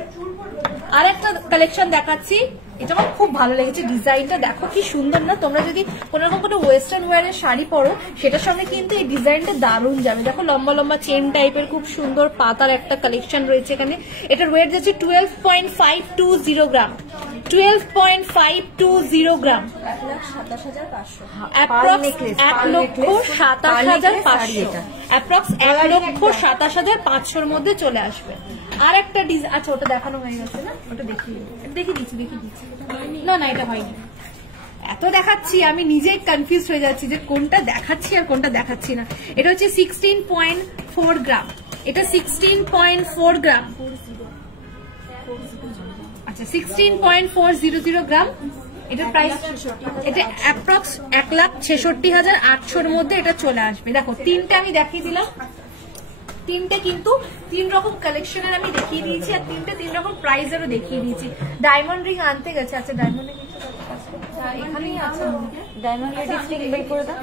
আর একটা কালেকশন দেখাচ্ছি, এটা আমার খুব ভালো লেগেছে, ডিজাইনটা দেখো কি সুন্দর না। তোমরা যদি কোনো রকম কোনো ওয়েস্টার্ন ওয়্যারের শাড়ি পরো সেটার সঙ্গে কিন্তু এই ডিজাইনটা দারুণ যাবে। দেখো লম্বা লম্বা চেন টাইপের খুব সুন্দর পাতার একটা কালেকশন রয়েছে এখানে। এটার ওয়েট যাচ্ছে 12.520 গ্রাম, 12.520 গ্রাম, 1,27,500, অ্যাপ্রক্স 1,27,500 মধ্যে চলে আসবে। আর একটা ডিজাইন, আচ্ছা ওটা দেখানো হয়ে গেছে না, ওটা দেখিয়ে দিচ্ছি। না এটা হয়নি, এত দেখাচ্ছি আমি নিজেই কনফিউজ হয়ে যাচ্ছি যে কোনটা দেখাচ্ছি আর কোনটা দেখাচ্ছি না। এটা হচ্ছে 16.4 গ্রাম, এটা 16.4 গ্রাম, আচ্ছা 16.400 গ্রাম। এটার প্রাইস, এটা অ্যাপ্রক্স 1,66,800 মধ্যে এটা চলে আসবে। দেখো তিনটে আমি দেখিয়ে দিলাম, তিনটে কিন্তু 3 রকম কালেকশনের আমি দেখিয়ে দিয়েছি, আর তিনটে 3 রকম প্রাইসেরও দেখিয়ে দিয়েছি। ডায়মন্ড রিং আনতে গেছে, আচ্ছা ডায়মন্ড রিং এখানেই আছে, ডায়মন্ড লেডিস রিং বের করে দাও।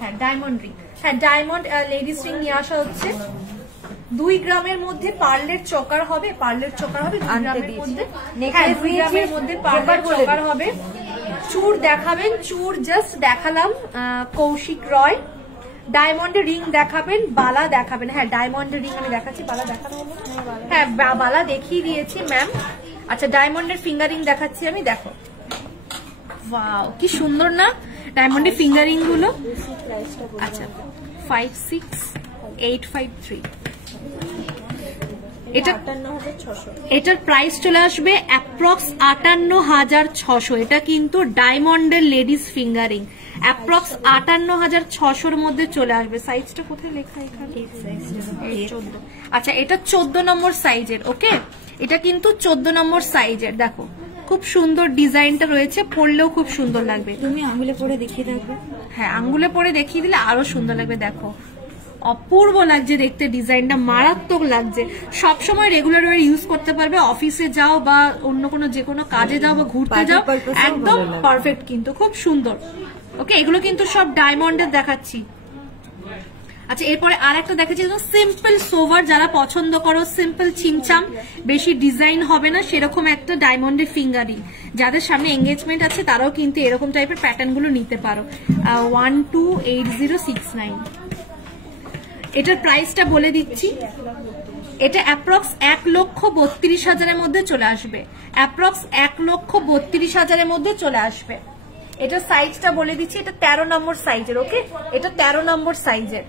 হ্যাঁ ডায়মন্ড রিং, হ্যাঁ ডায়মন্ড লেডিস রিং নিয়ে আসা হচ্ছে। 2 গ্রামের মধ্যে পার্লের চকার হবে, 2 গ্রামের মধ্যে, হ্যাঁ 2 গ্রামের মধ্যে পার্লের চকার হবে। চূড় দেখাবেন, চূড় জাস্ট দেখালাম কৌশিক রয়। ডায়মন্ডের রিং দেখাবেন, বালা দেখাবেন। হ্যাঁ ডায়মন্ডের রিং আমি দেখাচ্ছি, বালা দেখানো হবে, হ্যাঁ বালা দেখিয়ে দিয়েছি ম্যাম। আচ্ছা ডায়মন্ডের ফিঙ্গারিং দেখাচ্ছি আমি, দেখো ওয়াও কি সুন্দর না ডায়মন্ডের ফিঙ্গারিং গুলো। আচ্ছা 56,853, এটার প্রাইস চলে আসবে অ্যাপ্রক্স 58,600। এটা কিন্তু ডায়মন্ডের লেডিস ফিঙ্গারিং, অ্যাপ্রক্স 58,600 মধ্যে চলে আসবে। সাইজটা কোথায় লেখা? এখানে 14। আচ্ছা এটা 14 নম্বর সাইজের। ওকে, এটা কিন্তু 14 নম্বর সাইজের। দেখো খুব সুন্দর ডিজাইনটা রয়েছে, পরলেও খুব সুন্দর লাগবে। তুমি আঙ্গুলে পরে দেখিয়ে দেবে। হ্যাঁ আঙ্গুলে পরে দেখিয়ে দিলে আরো সুন্দর লাগবে। দেখো অপূর্ব লাগছে দেখতে, ডিজাইনটা মারাত্মক লাগছে। সবসময় রেগুলার ওয়ার ইউজ করতে পারবে, অফিসে যাও বা অন্য কোনো যে কোনো কাজে যাও বা ঘুরতে যাও, একদম পারফেক্ট, কিন্তু খুব সুন্দর। ওকে, এগুলো কিন্তু সব ডায়মন্ডের দেখাচ্ছি। আচ্ছা এরপরে আর একটা দেখাচ্ছি সিম্পল সোভার, যারা পছন্দ করো সিম্পল ছিমছাম, বেশি ডিজাইন হবে না সেরকম একটা ডায়মন্ডের ফিঙ্গারিং। যাদের সামনে এঙ্গেজমেন্ট আছে তারাও কিন্তু এরকম টাইপের প্যাটার্ন গুলো নিতে পারো। 128069, এটার প্রাইসটা বলে দিচ্ছি। এটা অ্যাপ্রক্স 1,32,000 মধ্যে চলে আসবে, অ্যাপ্রক্স 1,32,000 মধ্যে চলে আসবে। এটা সাইজটা বলে দিচ্ছি, এটা 13 নম্বর সাইজের। ওকে, এটা 13 নম্বর সাইজের।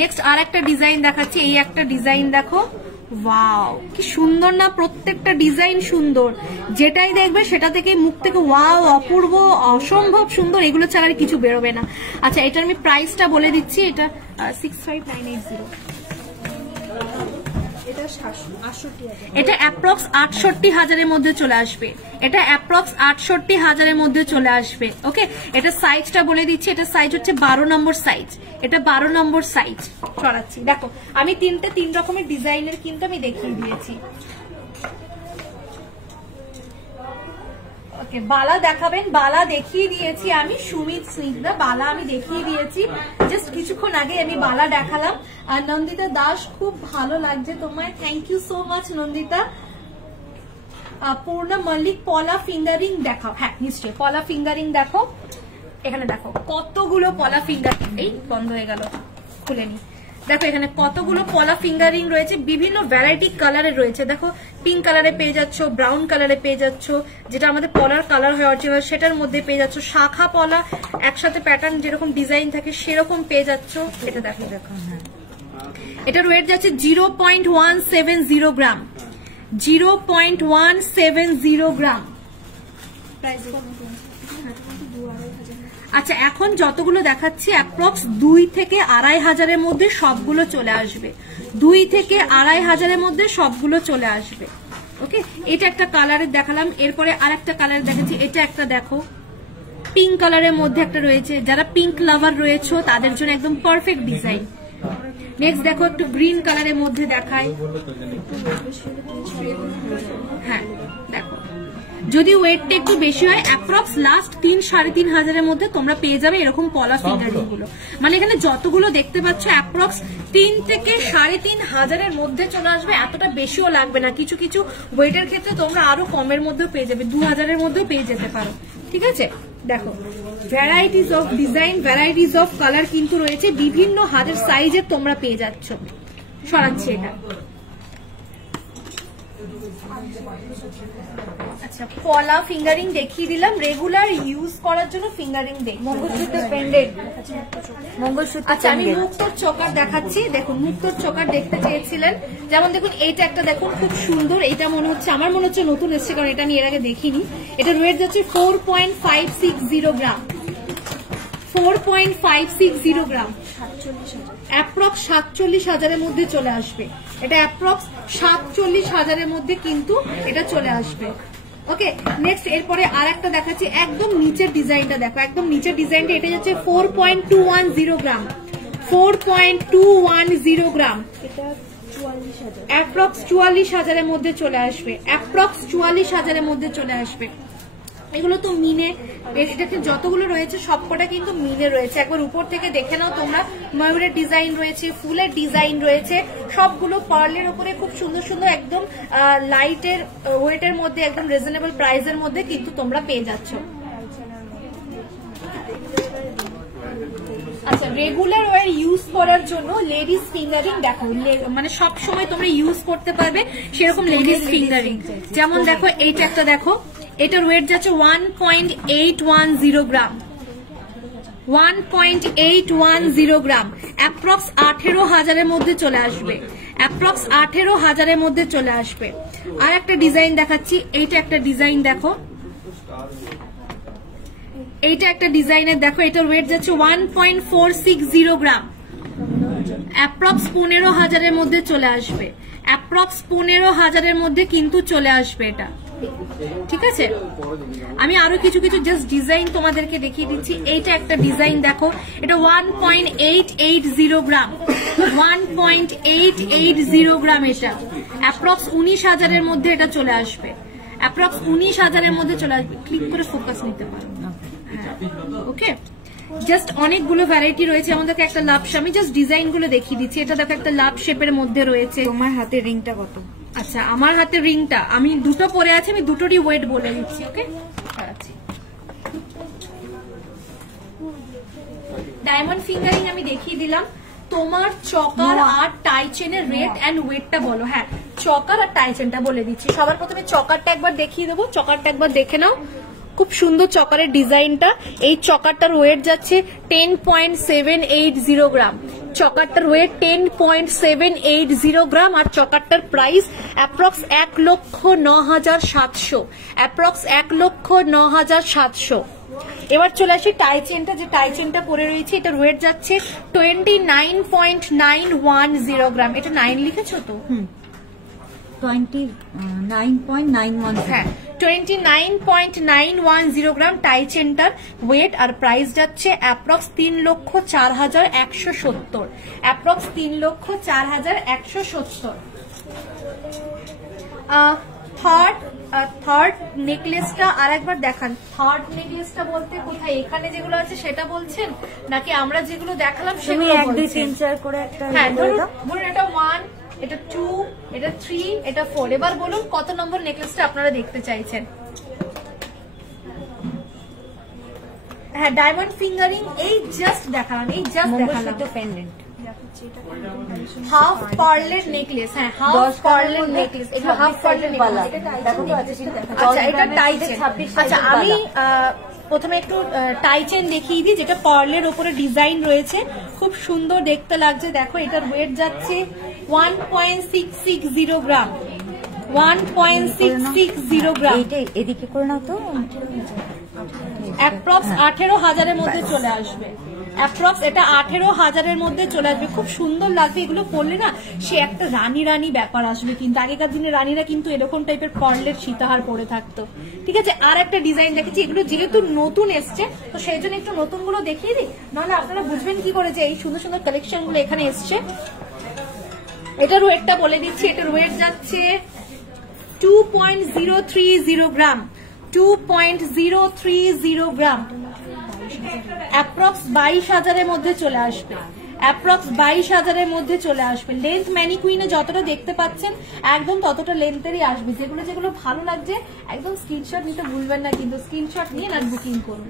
নেক্সট আর একটা ডিজাইন দেখাচ্ছি, এই একটা ডিজাইন দেখো, ওয়াও কি সুন্দর না, প্রত্যেকটা ডিজাইন সুন্দর, যেটাই দেখবে সেটা থেকে মুখ থেকে ওয়াও অপূর্ব অসম্ভব সুন্দর, এগুলো ছাড়া আর কিছু বেরোবে না। আচ্ছা এটার আমি প্রাইসটা বলে দিচ্ছি, এটা 65,980, এটা অ্যাপ্রক্স 68,000 মধ্যে চলে আসবে, এটা অ্যাপ্রক্স 68,000 মধ্যে চলে আসবে। ওকে, এটা সাইজটা বলে দিচ্ছি, এটা সাইজ হচ্ছে 12 নম্বর সাইজ, এটা 12 নম্বর সাইজ। চড়াচ্ছি, দেখো আমি 3 রকমের ডিজাইনের কিন্তু আমি দেখিয়ে দিয়েছি। ওকে, বালা দেখাবেন, বালা দেখিয়ে দিয়েছি আমি, সুমিত স্নিগ্ধা বালা আমি দেখিয়ে দিয়েছি জাস্ট কিছুক্ষণ আগে আমি বালা দেখালাম। আর নন্দিতা দাস, খুব ভালো লাগছে তোমায়, thank you so much Nandita. Purna Mallick, পলা ফিঙ্গারিং দেখাও। হ্যাঁ নিশ্চয়ই, পলা ফিঙ্গারিং দেখো, এখানে দেখো কতগুলো পলা ফিঙ্গারিং, এই বন্ধ হয়ে গেল, খুলেনি। দেখো এখানে কতগুলো পলা ফিঙ্গারিং রয়েছে, বিভিন্ন ভ্যারাইটি কালারের রয়েছে। দেখো পিঙ্ক কালারে পেয়ে যাচ্ছ, ব্রাউন কালারে পেয়ে যাচ্ছ, যেটা আমাদের পলার কালার হয় অরিজিনাল সেটার মধ্যে পেয়ে যাচ্ছ, শাখা পলা একসাথে প্যাটার্ন যেরকম ডিজাইন থাকে সেরকম পেয়ে যাচ্ছ। এটা দেখো, দেখো এটার ওয়েট যাচ্ছে 0.170 গ্রাম, 0.170 গ্রাম। আচ্ছা এখন যতগুলো দেখাচ্ছি অ্যাপ্রক্স 2 থেকে 2500-এর মধ্যে সবগুলো চলে আসবে, 2 থেকে 2500-এর মধ্যে সবগুলো চলে আসবে। ওকে, এটা একটা কালারের দেখালাম, এরপরে আর একটা কালার দেখাচ্ছি, এটা একটা দেখো পিঙ্ক কালারের মধ্যে একটা রয়েছে, যারা পিঙ্ক লাভার রয়েছে তাদের জন্য একদম পারফেক্ট ডিজাইন। নেক্সট দেখো একটু গ্রিন কালারের মধ্যে দেখায়, হ্যাঁ দেখো যদি ওয়েটটা একটু বেশি হয় অ্যাপ্রক্স লাস্ট 3-3.5 মধ্যে তোমরা পেয়ে যাবে এরকম পলা ফিঙ্গারিং গুলো। মানে এখানে যতগুলো দেখতে পাচ্ছ অ্যাপ্রক্স 3 থেকে 3.5 মধ্যে চলে আসবে, এতটা বেশিও লাগবে না। কিছু কিছু ওয়েটের ক্ষেত্রে তোমরা আরো কমের মধ্যেও পেয়ে যাবে, 2000-এর মধ্যেও পেয়ে যেতে পারো। ঠিক আছে, দেখো varieties of design, varieties of colour কিন্তু রয়েছে, বিভিন্ন হাতের সাইজের তোমরা পেয়ে যাচ্ছ। সরাচ্ছি এটা। আচ্ছা পলা ফিঙ্গারিং দেখিয়ে দিলাম, রেগুলার ইউজ করার জন্য ফিঙ্গারিং দেখ, মঙ্গলসূত্র পেন্ডেন্ট, মঙ্গলসূত্র। আচ্ছা আমি মুক্তোর চকার দেখাচ্ছি, দেখুন মুক্তোর চকার দেখতে চেয়েছিলেন, যেমন দেখুন এইটা একটা দেখুন খুব সুন্দর, এটা মনে হচ্ছে আমার মনে হচ্ছে নতুন এসছে, কারণ এটা আমি এর আগে দেখিনি। এটা ওয়েট যাচ্ছে 4.560 গ্রাম, 4.560 গ্রাম, অ্যাপ্রক্স 47,000-এর মধ্যে চলে আসবে। এটা অ্যাপ্রক্স 47,000-এর মধ্যে কিন্তু এটা চলে আসবে। ওকে, নেক্সট এরপরে আর একটা দেখাচ্ছি, একদম নিচের ডিজাইনটা দেখো, একদম নিচের ডিজাইনটা, এটা যাচ্ছে 4.210 গ্রাম, 4.210 গ্রাম, অ্যাপ্রক্স 44,000-এর মধ্যে চলে আসবে, অ্যাপ্রক্স 44,000-এর মধ্যে চলে আসবে। এগুলো তো মিনে, এটাতে যতগুলো রয়েছে সবকটা কিন্তু মিনে রয়েছে, একবার উপর থেকে দেখে নাও তোমরা। ময়ূরের ডিজাইন রয়েছে, ফুলের ডিজাইন রয়েছে, সবগুলো পার্লের উপরে খুব সুন্দর সুন্দর একদম লাইটের ওয়েটের মধ্যে, একদম রিজনেবল প্রাইসের মধ্যে কিন্তু তোমরা পেয়ে যাচ্ছ। আচ্ছা রেগুলার ওয়ার ইউজ করার জন্য লেডিস ফিঙ্গারিং দেখো, মানে সব সময় তোমরা ইউজ করতে পারবে সেরকম লেডিস ফিঙ্গারিং। যেমন দেখো এইটা একটা দেখো, এটার ওয়েট যাচ্ছে 1.810 গ্রাম, 1.810 গ্রাম, অ্যাপ্রক্স 18,000-এর মধ্যে চলে আসবে, অ্যাপ্রক্স 18,000-এর মধ্যে চলে আসবে। আর একটা ডিজাইন দেখাচ্ছি, এইটা একটা ডিজাইন দেখো, এইটা একটা ডিজাইনের দেখো, এটার ওয়েট যাচ্ছে 1.460 গ্রাম, অ্যাপ্রক্স 15,000-এর মধ্যে চলে আসবে, অ্যাপ্রক্স 15,000-এর মধ্যে কিন্তু চলে আসবে এটা। ঠিক আছে, আমি আরো কিছু কিছু জাস্ট ডিজাইন তোমাদেরকে দেখিয়ে দিচ্ছি। এইটা একটা ডিজাইন দেখো, এটা 1.880 গ্রাম, 1.880 গ্রাম, এটা অ্যাপ্রক্স 19,000-এর মধ্যে এটা চলে আসবে, অ্যাপ্রক্স 19,000-এর মধ্যে চলে আসবে। ক্লিক করে ফোকাস নিতে পারো। ওকে, জাস্ট অনেকগুলো ভ্যারাইটি রয়েছে। আমাদেরকে একটা লাভ, আমি জাস্ট ডিজাইন গুলো দেখিয়ে দিচ্ছি। এটা দেখো একটা লাভ শেপের মধ্যে রয়েছে। তোমার হাতে রিংটা কত? আচ্ছা আমার হাতে রিংটা, আমি দুটো পরে আছি, আমি দুটোরই ওয়েট বলে দিচ্ছি। ওকে, ডায়মন্ড ফিঙ্গারিং আমি দেখিয়ে দিলাম। তোমার চকার আর টাই চেনের রেট এন্ড ওয়েটটা বলো। হ্যাঁ চকার আর টাই চেনটা বলে দিচ্ছি। সবার প্রথমে চকারটা একবার দেখিয়ে দেবো, চকারটা একবার দেখে নাও। খুব সুন্দর চকারের ডিজাইনটা। এই চকারটার ওয়েট যাচ্ছে 10.780 গ্রাম, চকারটার ওয়েট 10.780 গ্রাম, আর চকারটার প্রাইস অ্যাপ্রক্স 1,09,700, অ্যাপ্রক্স 1,09,700। এবার চলে আসি টাই চেনটা, যে টাই চেনটা পরে রয়েছে এটার ওয়েট যাচ্ছে 29.910 গ্রাম। এটা 9 লিখেছো তো? 29.910। হ্যাঁ 29.910 গ্রাম টাই চেনটার ওয়েট, আর প্রাইস যাচ্ছে অ্যাপ্রক্স 3,04,170, অ্যাপ্রক্স 3,04,170। থার্ড নেকলেসটা আর একবার দেখান। থার্ড নেকলেসটা বলতে কোথায়, এখানে যেগুলো আছে সেটা বলছেন নাকি আমরা যেগুলো দেখালাম সেগুলো? 1 2 3 4 করে একটা। হ্যাঁ ধরুন এটা 1, এটা 2, এটা 3, এটা 4। এবার বলুন কত নম্বর নেকলেসটা আপনারা দেখতে চাইছেন? হ্যাঁ ডায়মন্ড ফিঙ্গারিং এই জাস্ট দেখালাম, এই জাস্ট দেখালাম। পেন্ডেন্ট, হাফ পার্লের নেকলেস। হ্যাঁ হাফ পার্লের নেকলেস, এটা হাফ পার্লের নেকলেস। আচ্ছা এটা টাই চেন। আচ্ছা আমি প্রথমে একটু টাই চেন দেখিয়ে দিই, যেটা পার্লের উপরে ডিজাইন রয়েছে, খুব সুন্দর দেখতে লাগছে। দেখো এটার ওয়েট যাচ্ছে 1.660 গ্রাম, 1.660 গ্রাম। এদিকে করে নাও তো, অ্যাপ্রক্স 18,000-এর মধ্যে চলে আসবে। অ্যাপ্রক্স এটা 18,000-এর মধ্যে চলে আসবে। খুব সুন্দর লাগবে এগুলো পরলে না, সে একটা রানী রানী ব্যাপার আসবে। কিন্তু আগেকার দিনে রানীরা কিন্তু এরকম টাইপের পার্লের সীতাহার পরে থাকতো। ঠিক আছে, আর একটা ডিজাইন দেখেছি, এগুলো যেহেতু নতুন এসছে তো সেই জন্য একটু নতুন গুলো দেখিয়ে দিই, নাহলে আপনারা বুঝবেন কি করে যে এই সুন্দর সুন্দর কালেকশন গুলো এখানে এসছে। এটার ওয়েটটা বলে দিচ্ছি, এটার ওয়েট যাচ্ছে 2.030 গ্রাম। 2.030 গ্রাম। অ্যাপ্রক্স 22,000-এর মধ্যে চলে আসবে। অ্যাপ্রক্স 22,000-এর মধ্যে চলে আসবে। লেন্থ ম্যানিকুইনে যতটা দেখতে পাচ্ছেন একদম ততটা লেন্থেরই আসবে। যেগুলো যেগুলো ভালো লাগছে একদম স্ক্রিনশট নিতে ভুলবেন না, কিন্তু স্ক্রিনশট নিয়ে না বুকিং করুন।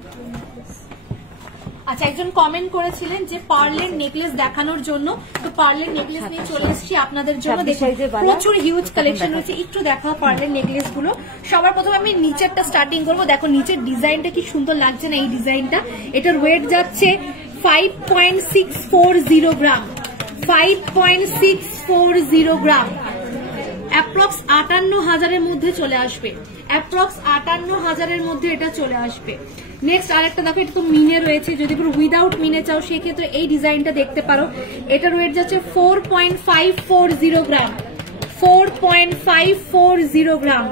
আচ্ছা, একজন কমেন্ট করেছিলেন যে পার্লের নেকলেস দেখানোর জন্য, তো পার্লের নেকলেস নিয়ে চলে এসেছি আপনাদের জন্য। প্রচুর হিউজ কালেকশন রয়েছে, একটু দেখাও পার্লের নেকলেস গুলো। সবার প্রথমে আমি নিচেরটা স্টার্টিং করবো। দেখো নিচের ডিজাইনটা কি সুন্দর লাগছে না, এই ডিজাইনটা। এটার ওয়েট যাচ্ছে 5.640 গ্রাম। 5.640 গ্রাম। অ্যাপ্রক্স 58,000-এর মধ্যে চলে আসবে। অ্যাপ্রক্স 58,000-এর মধ্যে এটা চলে আসবে। নেক্সট আরেকটা দেখো, এটা তো মিনে রয়েছে, যদি পুরো উইদাউট মিনে চাও সেক্ষেত্রে এই ডিজাইনটা দেখতে পারো। এটার ওয়েট যাচ্ছে 4.540 গ্রাম। 4.540 গ্রাম।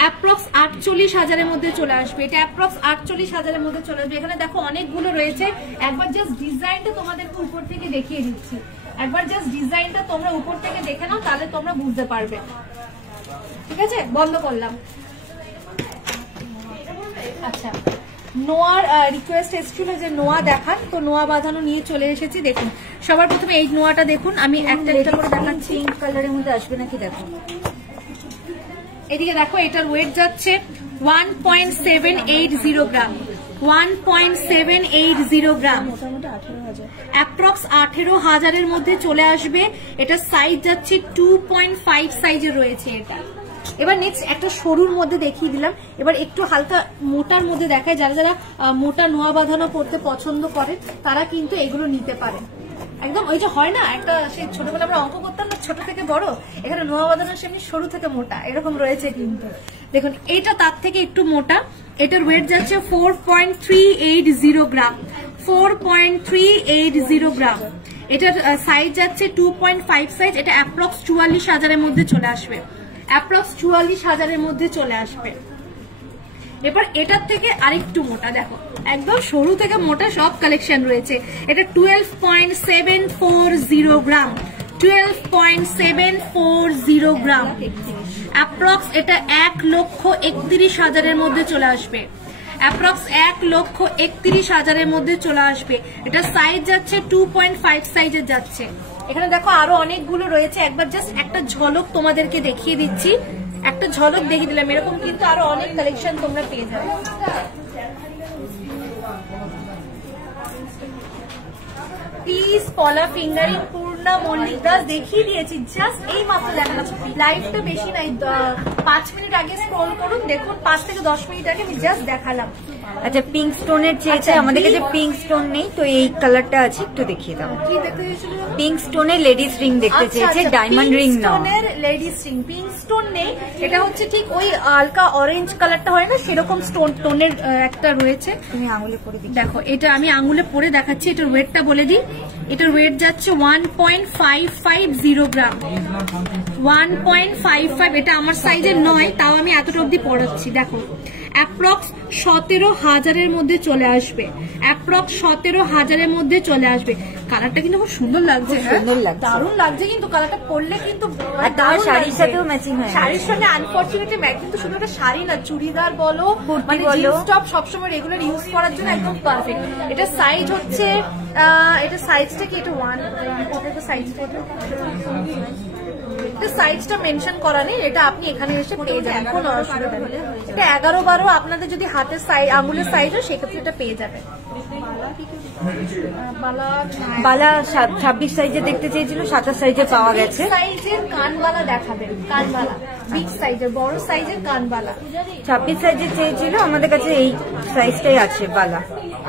অ্যাপ্রক্স 48,000-এর মধ্যে চলে আসবে। এটা অ্যাপ্রক্স 48,000-এর মধ্যে চলে আসবে। এখানে দেখো অনেকগুলো রয়েছে, একবার জাস্ট ডিজাইনটা তোমাদেরকে উপর থেকে দেখিয়ে দিচ্ছি। একবার জাস্ট ডিজাইনটা তোমরা উপর থেকে দেখে নাও, তাহলে তোমরা বুঝতে পারবে। ঠিক আছে, বন্ধ করলাম। আচ্ছা, নোয়ার রিকোয়েস্ট এসেছিল যে নোয়া দেখান, তো নোয়া বাঁধানো নিয়ে চলে এসেছি। দেখুন সবার প্রথমে এই নোয়াটা দেখুন, আমি একটা একটা করে দেখাচ্ছি। পিঙ্ক কালারের মধ্যে আসবে নাকি দেখো। এদিকে দেখো, এটার ওয়েট যাচ্ছে 1.780 গ্রাম। 1.780 গ্রাম। অ্যাপ্রক্স 18,000-এর মধ্যে চলে আসবে। এটা সাইজ যাচ্ছে 2.5 সাইজের রয়েছে এটা। এবার নেক্সট একটা সরুর মধ্যে দেখিয়ে দিলাম, এবার একটু হালকা মোটার মধ্যে দেখায়। যারা যারা মোটা নোয়া বাঁধানো পড়তে পছন্দ করে তারা কিন্তু এগুলো নিতে পারে। একদম ওই যে হয় না একটা, সেই ছোটবেলা আমরা অঙ্ক করতাম না, ছোট থেকে বড়, এখানে নোয়া বাঁধানো সেমনি সরু থেকে মোটা এরকম রয়েছে। কিন্তু দেখুন এটা তার থেকে একটু মোটা। এটার ওয়েট যাচ্ছে 4.380 গ্রাম। 4.380 গ্রাম। এটার সাইজ যাচ্ছে 2.5 সাইজ। এটা অ্যাপ্রক্স 44,000-এর মধ্যে চলে আসবে। অ্যাপ্রক্স 44,000-এর মধ্যে চলে আসবে। এবার এটার থেকে আরেকটু মোটা, দেখো একদম সরু থেকে মোটা সব কালেকশন রয়েছে। এটা 12.740 গ্রাম। 12.740 গ্রাম। অ্যাপ্রক্স এটা 1,31,000-এর মধ্যে চলে আসবে। অ্যাপ্রক্স 1,31,000-এর মধ্যে চলে আসবে। এটা সাইজ যাচ্ছে 2.5 সাইজের যাচ্ছে। এখানে দেখো আরো অনেকগুলো রয়েছে, একবার জাস্ট একটা ঝলক তোমাদেরকে দেখিয়ে দিচ্ছি। একটা ঝলক দেখিয়ে দিলাম, এরকম কিন্তু আরো অনেক কালেকশন তোমরা পেয়ে যাবে। প্লিজ পলা ফিঙ্গারিং পূর্ণা মল্লিক দাস দেখিয়ে দিয়েছি, জাস্ট এই মাত্র দেখালাম। লাইভটা বেশি নাই, 5 মিনিট আগে স্ক্রল করুন, দেখুন 5 থেকে 10 মিনিট আগে আমি জাস্ট দেখালাম। আচ্ছা, পিঙ্ক স্টোনের চেয়েছে, আমাদের কাছে পিঙ্ক স্টোন নেই, তো এই কালারটা আছে, একটু দেখিয়ে দাও। কি দেখতে চেয়েছিল? পিঙ্ক স্টোনের লেডিস রিং দেখতে চেয়েছে, ডায়মন্ড রিং না। স্টোনের লেডিস রিং, পিঙ্ক স্টোন নেই, এটা হচ্ছে ঠিক ওই হালকা অরেঞ্জ কালারটা হয় না সেরকম স্টোন টোনের একটা রয়েছে। তুমি আঙুলে পরে দেখো, এটা আমি আঙুলে পরে দেখাচ্ছি। এটার ওয়েটটা বলে দিই, এটার ওয়েট যাচ্ছে 1.550 গ্রাম। 1.55। এটা আমার সাইজের নয়, তাও আমি এতটা অব্দি পড়াচ্ছি। দেখো অ্যাপ্রক্স 17,000-এর মধ্যে চলে আসবে। অ্যাপ্রক্স 17,000-এর মধ্যে চলে আসবে। কালারটা কিন্তু খুব সুন্দর লাগছে, সুন্দর লাগছে, দারুণ লাগছে। কিন্তু কালারটা পরলে কিন্তু শাড়ির সাথেও ম্যাচিং হয়। শাড়ির সঙ্গে আনফরচুনেটলি ম্যাচ, কিন্তু শুধু একটা শাড়ি না, চুড়িদার বলো, মানে জিন্স টপ সবসময় রেগুলার ইউজ করার জন্য একদম পারফেক্ট। এটা সাইজ হচ্ছে, এটা সাইজটা কি, এটা সাইজটা মেনশন করা নেই, এটা আপনি এখানে এসে পেয়ে যাবেন, কোনো অসুবিধা নেই। এটা 11-12 আপনাদের যদি হাতের সাইজ, আঙুলের সাইজ হয় সেক্ষেত্রে এটা পেয়ে যাবেন। বালা 26 সাইজের দেখতে চেয়েছিল, 27 সাইজে পাওয়া গেছে। সাইজের কানবালা দেখাবেন, কানবালা বিগ সাইজের, বড় সাইজের কানবালা। 26 সাইজের চেয়েছিল, আমাদের কাছে এই সাইজটাই আছে বালা।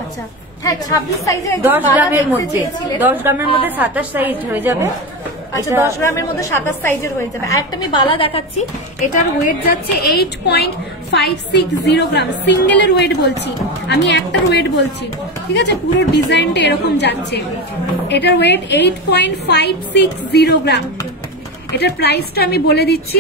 আচ্ছা হ্যাঁ, 26 সাইজের 10 গ্রামের মধ্যে 10 গ্রামের মধ্যে 27 সাইজ হয়ে যাবে। আচ্ছা 10 গ্রামের মধ্যে 27 সাইজের হয়ে যাবে। আর একটা আমি বালা দেখাচ্ছি, এটার ওয়েট যাচ্ছে 8.560 গ্রাম। সিঙ্গেলের ওয়েট বলছি আমি, একটার ওয়েট বলছি, ঠিক আছে? পুরো ডিজাইনটা এরকম যাচ্ছে। এটার ওয়েট 8.560 গ্রাম। এটার প্রাইসটা আমি বলে দিচ্ছি,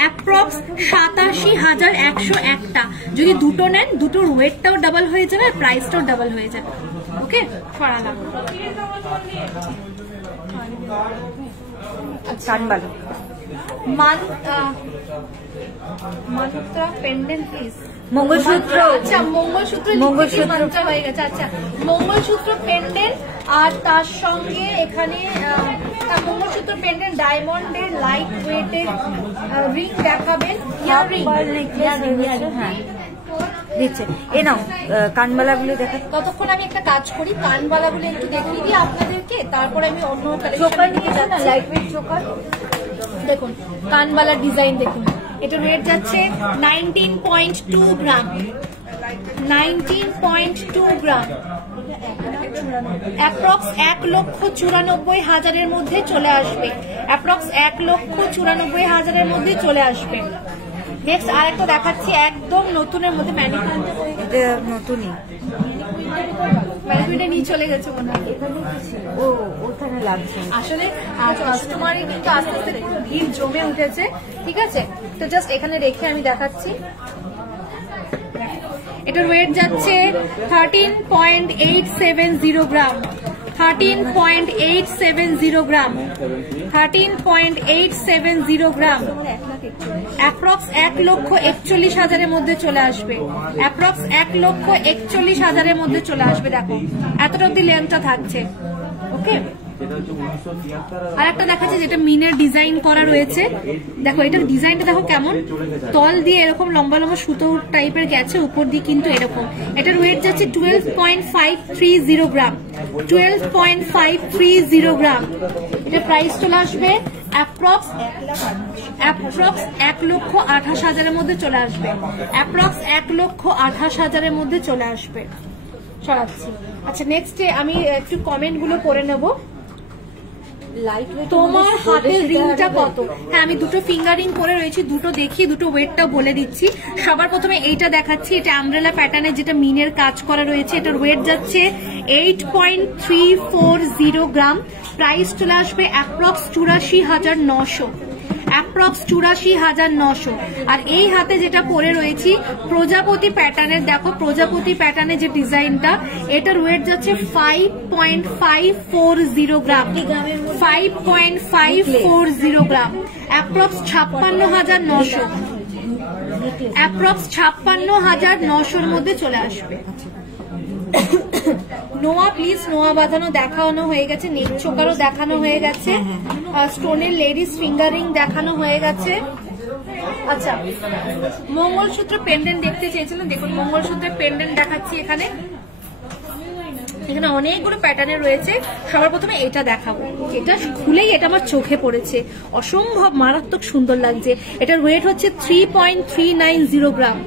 অ্যাপ্রক্স 87,100 একটা। যদি দুটো নেন, দুটোর ওয়েটটাও ডাবল হয়ে যাবে, প্রাইসটাও ডাবল হয়ে যাবে। ওকে, সরালাম। কানবালা মান্ত্রা পেন্ডেন্ট পিস, মঙ্গলসূত্র। আচ্ছা মঙ্গলসূত্র মান্ত্রা হয়ে গেছে। আচ্ছা মঙ্গলসূত্র পেন্ডেন্ট, আর তার সঙ্গে এখানে মঙ্গলসূত্র পেন্ডেন্ট ডায়মন্ডের লাইট ওয়েটের রিং দেখাবেন, ইয়াররিং দিচ্ছে। এ নাও কানবালা গুলো দেখা। ততক্ষণ আমি একটা কাজ করি, কানবালা গুলো একটু দেখিয়ে দিই আপনাদেরকে, তারপরে আমি অন্য চোকার নিয়ে যাচ্ছি, লাইট ওয়েট চোকার। দেখুন কানবালার ডিজাইন দেখুন, এটা রেট যাচ্ছে 19.2 গ্রাম। 19.2 গ্রাম, অ্যাপ্রক্স 1,94,000 মধ্যে চলে আসবে। অ্যাপ্রক্স 1,94,000 মধ্যে চলে আসবে। নেক্সট আর একটা দেখাচ্ছি একদম নতুনের মধ্যে, নতুনই ম্যানিকুইনটা নিয়ে চলে গেছে মনে হয়, ওখানে লাগছে। আসলে কাস্টমারই কিন্তু আস্তে আস্তে ভিড় জমে উঠেছে, ঠিক আছে? তো জাস্ট এখানে রেখে আমি দেখাচ্ছি। এটার ওয়েট যাচ্ছে 13.870 গ্রাম। 13.870 গ্রাম, 13.870 গ্রাম। অ্যাপ্রক্স 1,41,000 মধ্যে চলে আসবে। অ্যাপ্রক্স 1,41,000 মধ্যে চলে আসবে। দেখো এতটা অব্দি লেন্থটা থাকছে। ওকে, আর একটা দেখাচ্ছে যেটা মিনের ডিজাইন করা রয়েছে। দেখো এটার ডিজাইনটা দেখো কেমন, তল দিয়ে এরকম লম্বা লম্বা সুতো টাইপের গেছে, উপর দিয়ে কিন্তু এরকম। এটার ওয়েট যাচ্ছে 12.530 গ্রাম। 12.530 গ্রাম। এটা প্রাইস চলে আসবে অ্যাপ্রক্স 1,28,000 মধ্যে চলে আসবে। অ্যাপ্রক্স 1,28,000 মধ্যে চলে আসবে। সরাচ্ছি। আচ্ছা নেক্সট আমি একটু কমেন্ট গুলো পড়ে নেবো। তোমার হাতের রিংটা কত? হ্যাঁ আমি দুটো ফিঙ্গার রিং পরে রয়েছি, দুটো দেখি, দুটো ওয়েটটা বলে দিচ্ছি। সবার প্রথমে এইটা দেখাচ্ছি, এটা আমব্রেলা প্যাটার্নের যেটা মিনের কাজ করা রয়েছে। এটার ওয়েট যাচ্ছে 8.340 গ্রাম। প্রাইস চলে আসবে অ্যাপ্রক্স 84,900। অ্যাপ্রক্স 84,900। আর এই হাতে যেটা পরে রয়েছি প্রজাপতি প্যাটার্নের, দেখো প্রজাপতি প্যাটার্নের যে ডিজাইনটা, এটার ওয়েট যাচ্ছে 5.540 গ্রাম। 5.540 গ্রাম। অ্যাপ্রক্স 56,900। অ্যাপ্রক্স 56,900 মধ্যে চলে আসবে। নোয়া প্লিজ, নোয়া বাঁধানো দেখানো হয়ে গেছে, নেক চোকারও দেখানো হয়ে গেছে, স্টোনের লেডিস ফিঙ্গারিং দেখানো হয়ে গেছে। আচ্ছা মঙ্গলসূত্র পেন্ডেন্ট দেখতে চেয়েছিলেন, দেখুন মঙ্গলসূত্রের পেন্ডেন্ট দেখাচ্ছি। এখানে অনেকগুলো প্যাটার্নের রয়েছে। সবার প্রথমে এটা দেখাবো, এটা খুলেই এটা আমার চোখে পড়েছে, অসম্ভব মারাত্মক সুন্দর লাগছে। এটার ওয়েট হচ্ছে 3.390 গ্রাম।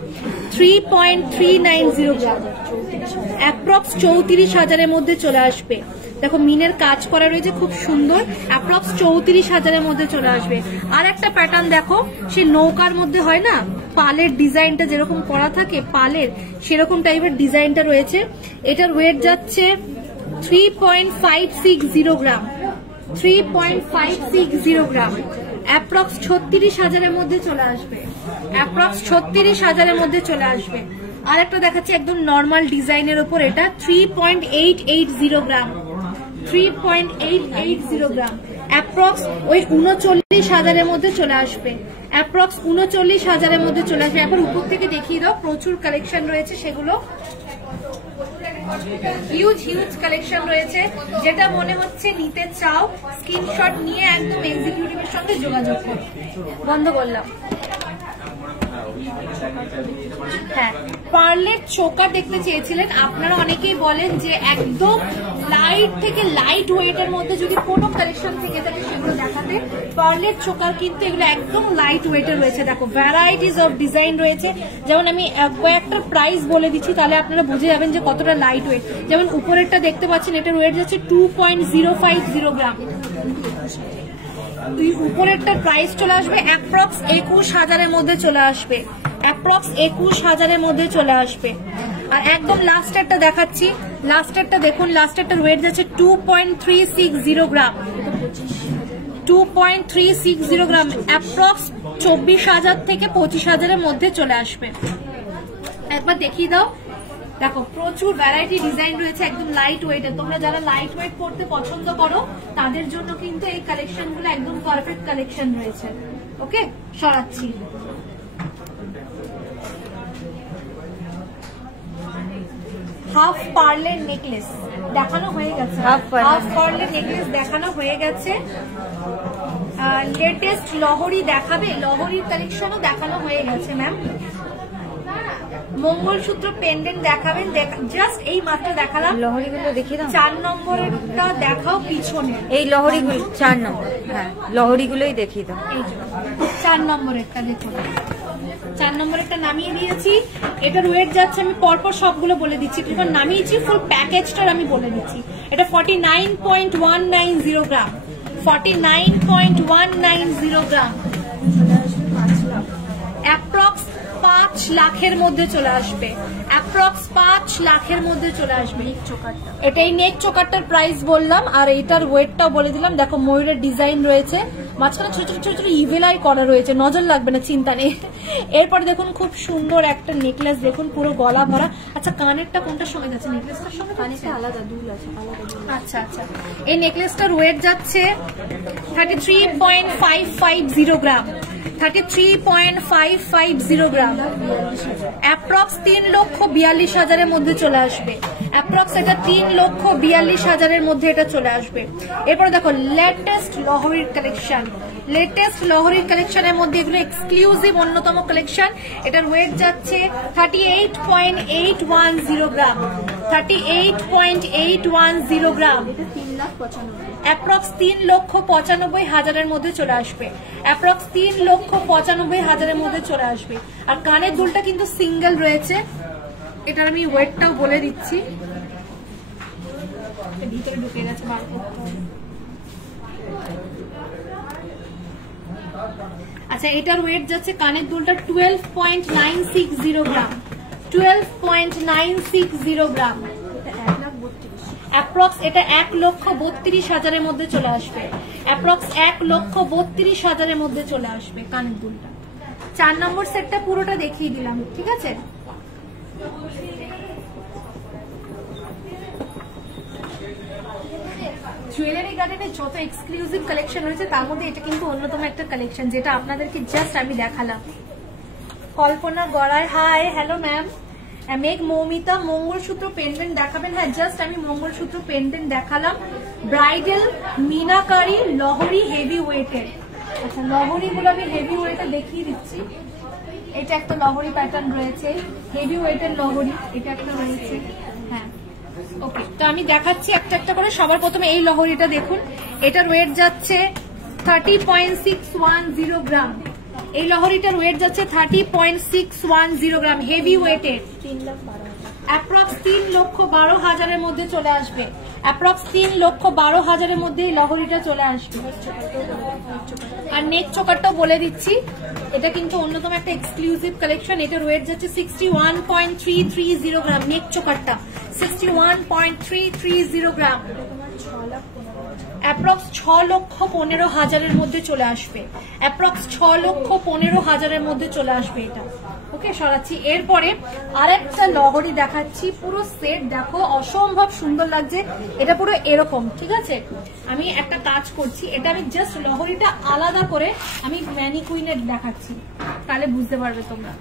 3.390 গ্রাম। অ্যাপ্রক্স 34,000 মধ্যে চলে আসবে। দেখো মিনের কাজ করা রয়েছে খুব সুন্দর, অ্যাপ্রক্স 34,000 মধ্যে চলে আসবে। আর একটা প্যাটার্ন দেখো, সে নৌকার মধ্যে হয় না, পালের ডিজাইনটা যেরকম করা থাকে পালের, সেরকম টাইপের ডিজাইনটা রয়েছে। এটার ওয়েট যাচ্ছে 3.560 গ্রাম। 3.560 গ্রাম। অ্যাপ্রক্স 36,000 মধ্যে চলে আসবে। অ্যাপ্রক্স 36,000 মধ্যে চলে আসবে। আর একটা দেখাচ্ছি একদম নর্মাল ডিজাইনের উপর, এটা 3.880 গ্রাম। 3.880 গ্রাম। অ্যাপ্রক্স ওই 39,000 মধ্যে চলে আসবে। অ্যাপ্রক্স 39,000 মধ্যে চলে আসবে। এখন উপর থেকে দেখিয়ে দাও, প্রচুর কালেকশন রয়েছে সেগুলো, হিউজ হিউজ কালেকশন রয়েছে। যেটা মনে হচ্ছে নিতে চাও স্ক্রিনশট নিয়ে একদম এক্সিকিউটিভের সঙ্গে যোগাযোগ করো। বন্ধ করলাম। হ্যাঁ, পার্লের চোকার দেখতে চেয়েছিলেন আপনারা, অনেকেই বলেন যে একদম লাইট থেকে লাইট ওয়েটের মধ্যে যদি কোনো কালেকশন থেকে থাকে সেগুলো দেখাতে। পার্লের চোকার কিন্তু এগুলো একদম লাইট ওয়েটের রয়েছে। দেখো ভ্যারাইটিস অফ ডিজাইন রয়েছে। যেমন আমি কয়েকটা প্রাইস বলে দিচ্ছি, তাহলে আপনারা বুঝে যাবেন যে কতটা লাইট ওয়েট। যেমন উপরেরটা দেখতে পাচ্ছেন, এটার ওয়েট যাচ্ছে 2.050 গ্রাম। উপরেরটার প্রাইস চলে আসবে অ্যাপ্রক্স 21,000-এর মধ্যে চলে আসবে, অ্যাপ্রক্স 21,000-এর মধ্যে চলে আসবে। আর একদম লাস্টেরটা দেখাচ্ছি, লাস্টেরটা দেখুন, লাস্টেরটার ওয়েট যাচ্ছে 2.360 গ্রাম, 2.360 গ্রাম, অ্যাপ্রক্স 24,000 থেকে 25,000-এর মধ্যে চলে আসবে। একবার দেখিয়ে দাও। দেখো প্রচুর ভ্যারাইটি ডিজাইন রয়েছে, একদম লাইট ওয়েটের। তোমরা যারা লাইট ওয়েট পড়তে পছন্দ করো তাদের জন্য কিন্তু এই কালেকশন গুলো একদম পারফেক্ট কালেকশন রয়েছে। ওকে, সরাচ্ছি। হাফ পার্লের নেকলেস দেখানো হয়ে গেছে, হাফ পার্লের নেকলেস দেখানো হয়ে গেছে। লেটেস্ট লহরি দেখাবে, লহরির কালেকশনও দেখানো হয়ে গেছে ম্যাম। মঙ্গলসূত্র পেন্ডেন্ট দেখাবেন, জাস্ট এই মাত্র দেখালাম। লহরিগুলো দেখিয়ে দাও। 4 নম্বরটা দেখাও পিছনে, এই লহরিগুলো 4 নম্বর। হ্যাঁ, লহরিগুলোই দেখিয়ে দাও। এই 4 নম্বরেরটা দেখুন, 4 নম্বরেরটা নামিয়ে দিয়েছি। এটার ওয়েট যাচ্ছে, আমি পরপর সবগুলো বলে দিচ্ছি, এবার নামিয়েছি, ফুল প্যাকেজটার আমি বলে দিচ্ছি। এটা 49.190 গ্রাম, 49.190 গ্রাম, অ্যাপ্রক্স 5 লাখের মধ্যে চলে আসবে, অ্যাপ্রক্স 5 লাখের মধ্যে চলে আসবে। এটা এই নেক চোকারটার প্রাইস বললাম, আর এইটার ওয়েটটাও বলে দিলাম। দেখো ময়ূরের ডিজাইন রয়েছে, মাঝখানে ছোট ছোট ছোট ছোট ইভেলাই করা রয়েছে, নজর লাগবে না, চিন্তা নেই। এরপরে দেখুন খুব সুন্দর একটা নেকলেস, দেখুন পুরো গলা ভরা। আচ্ছা কানেরটা কোনটার সঙ্গে যাচ্ছে? নেকলেসটার সঙ্গে কানেরটা আলাদা, দুল আছে আলাদা। আচ্ছা আচ্ছা, এই নেকলেসটার ওয়েট যাচ্ছে 33.550 গ্রাম, 33.550 গ্রাম, অ্যাপ্রক্স 3,42,000-এর মধ্যে চলে আসবে, অ্যাপ্রক্স এটা 3,42,000-এর মধ্যে এটা চলে আসবে। এরপরে দেখো লেটেস্ট লহরির কালেকশন, লেটেস্ট লহরির কালেকশনের মধ্যে এগুলো এক্সক্লুসিভ অন্যতম কালেকশন। এটার ওয়েট যাচ্ছে 38.810 গ্রাম, 38.810 গ্রাম, অ্যাপ্রক্স 3,95,000-এর মধ্যে চলে আসবে, অ্যাপ্রক্স 3,95,000-এর মধ্যে চলে আসবে। আর কানের দুলটা কিন্তু সিঙ্গেল রয়েছে, এটার আমি ওয়েটটাও বলে দিচ্ছি। ভিতরে ঢুকে গেছে, বার করতে হবে। আচ্ছা এটার ওয়েট যাচ্ছে, কানের দুলটা 12.960 গ্রাম, 12.960 গ্রাম, অ্যাপ্রক্স এটা 1,32,000-এর মধ্যে চলে আসবে, অ্যাপ্রক্স 1,32,000-এর মধ্যে চলে আসবে কানের দুলটা। 4 নম্বর সেটটা পুরোটা দেখিয়ে দিলাম, ঠিক আছে। জুয়েলারি গার্ডেনের যত এক্সক্লুসিভ কালেকশন রয়েছে তার মধ্যে এটা কিন্তু অন্যতম একটা কালেকশন, যেটা আপনাদেরকে জাস্ট আমি দেখালাম। কল্পনা গড়ায়, হাই, হ্যালো ম্যাম। মেঘ মৌমিতা মঙ্গলসূত্র পেন্ডেন্ট দেখাবেন? হ্যাঁ, জাস্ট আমি মঙ্গলসূত্র পেন্ডেন্ট দেখালাম। ব্রাইডাল মিনাকারি লহরি হেভি ওয়েটের। আচ্ছা লহরি গুলো আমি হেভি ওয়েটের দেখিয়ে দিচ্ছি। এটা একটা লহরি প্যাটার্ন রয়েছে, হেভি ওয়েটের লহরি, এটা একটা রয়েছে। হ্যাঁ ওকে, তো আমি দেখাচ্ছি একটা একটা করে। সবার প্রথমে এই লহরিটা দেখুন, এটার ওয়েট যাচ্ছে 30.610 গ্রাম, এই লহরিটার ওয়েট যাচ্ছে 30.610 গ্রাম, হেভি ওয়েটের, অ্যাপ্রক্স 3,12,000-এর মধ্যে চলে আসবে, অ্যাপ্রক্স 3,12,000-এর মধ্যে এই লহরিটা চলে আসবে। আর নেক চোকারটাও বলে দিচ্ছি, এটা কিন্তু অন্যতম একটা এক্সক্লুসিভ কালেকশন। এটার ওয়েট যাচ্ছে 61.330 গ্রাম, নেক চোকারটা 61.330 গ্রাম, অ্যাপ্রক্স 6,15,000-এর মধ্যে চলে আসবে, অ্যাপ্রক্স 6,15,000-এর মধ্যে চলে আসবে এটা। ওকে, সরাচ্ছি। এরপরে আরেকটা লহরি দেখাচ্ছি, পুরো সেট দেখো, অসম্ভব সুন্দর লাগছে। এটা পুরো এরকম, ঠিক আছে। আমি একটা কাজ করছি, এটা আমি জাস্ট লহরিটা আলাদা করে আমি ম্যানিকুইনের দেখাচ্ছি, তাহলে বুঝতে পারবে তোমরা।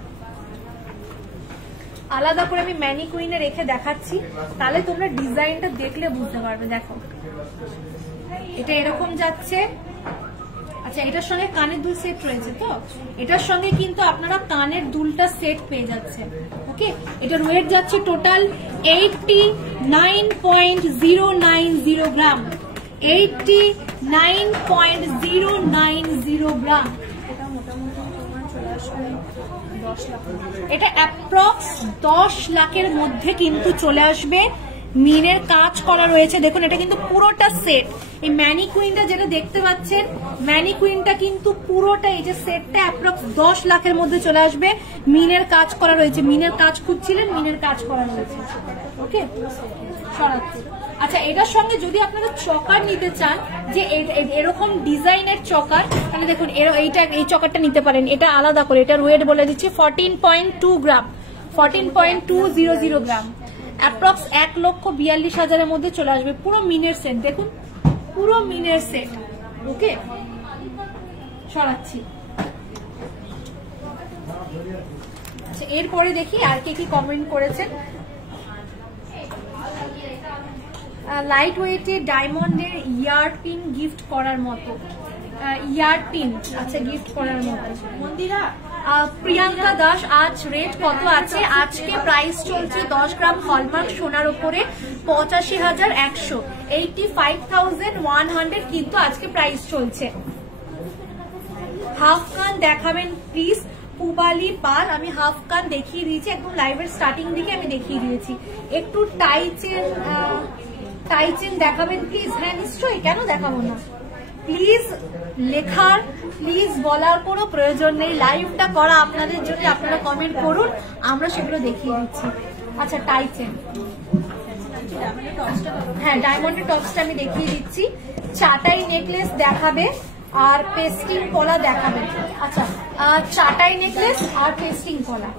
আলাদা করে আমি ম্যানিকুইনে রেখে দেখাচ্ছি, তাহলে তোমরা ডিজাইনটা দেখলে বুঝতে পারবে। দেখো এটা এরকম যাচ্ছে, আচ্ছা, এটার সঙ্গে কানের দুল সেট রয়েছে তো, এটার সঙ্গে কিন্তু আপনারা কানের দুলটা সেট পেয়ে যাচ্ছেন। ওকে, এটার ওয়েট যাচ্ছে টোটাল 89.090 গ্রাম, 89.090 গ্রাম। এটা অ্যাপ্রক্স 10 লাখের মধ্যে কিন্তু চলে আসবে। মিনের কাজ করা রয়েছে, দেখুন এটা কিন্তু পুরোটা সেট। এই ম্যানিকুইনটা যেটা দেখতে পাচ্ছেন, ম্যানিকুইনটা কিন্তু পুরোটা, এই যে সেটটা অ্যাপ্রক্স 10 লাখের মধ্যে চলে আসবে। মিনের কাজ করা রয়েছে, মিনের কাজ খুঁজছিলেন, মিনের কাজ করা রয়েছে। ওকে, সরাচ্ছি। আচ্ছা, এটার সঙ্গে যদি আপনারা চকার নিতে চান, যে এরকম ডিজাইনের চকার, তাহলে দেখুন এই চকারটা নিতে পারেন। এটা আলাদা করে, এটার ওয়েট বলে দিচ্ছি 14.2 গ্রাম, 14.200 গ্রাম। অ্যাপ্রক্স 1,42,000 মধ্যে চলে আসবে। পুরো মিনের সেট, দেখুন পুরো মিনের সেট। ওকে, সরাচ্ছি। আচ্ছা, এরপরে দেখি আর কে কি কমেন্ট করেছেন। লাইট ওয়েটে ডায়মন্ডের ইয়ারপিন গিফট করার মতো, ইয়ারপিন আচ্ছা গিফট করার মতো। মন্দিরা, প্রিয়াঙ্কা দাস, আজ রেট কত আছে? আজকে প্রাইস চলছে 10 গ্রাম হলমার্ক সোনার উপরে 85,100, 85,100 কিন্তু আজকে প্রাইস চলছে। হাফ কান দেখাবেন প্লিজ পুবালি পাল। আমি হাফ কান দেখিয়ে দিয়েছি, একদম লাইভের স্টার্টিং দিকে আমি দেখিয়ে দিয়েছি। একটু টাই চেন দেখাবেন প্লিজ। হ্যাঁ নিশ্চয়ই, কেন দেখাবো না। প্লিজ লেখার, প্লিজ বলার কোনো প্রয়োজন নেই, লাইভটা করা আপনাদের জন্য। আপনারা কমেন্ট করুন, আমরা সেগুলো দেখিয়ে দিচ্ছি। আচ্ছা, টাই চেন, হ্যাঁ ডায়মন্ডের টপসটা আমি দেখিয়ে দিচ্ছি। চাটাই নেকলেস দেখাবে আর পেস্টিং কলা দেখাবে। আচ্ছা, চাটাই নেকলেস আর পেস্টিং কলা।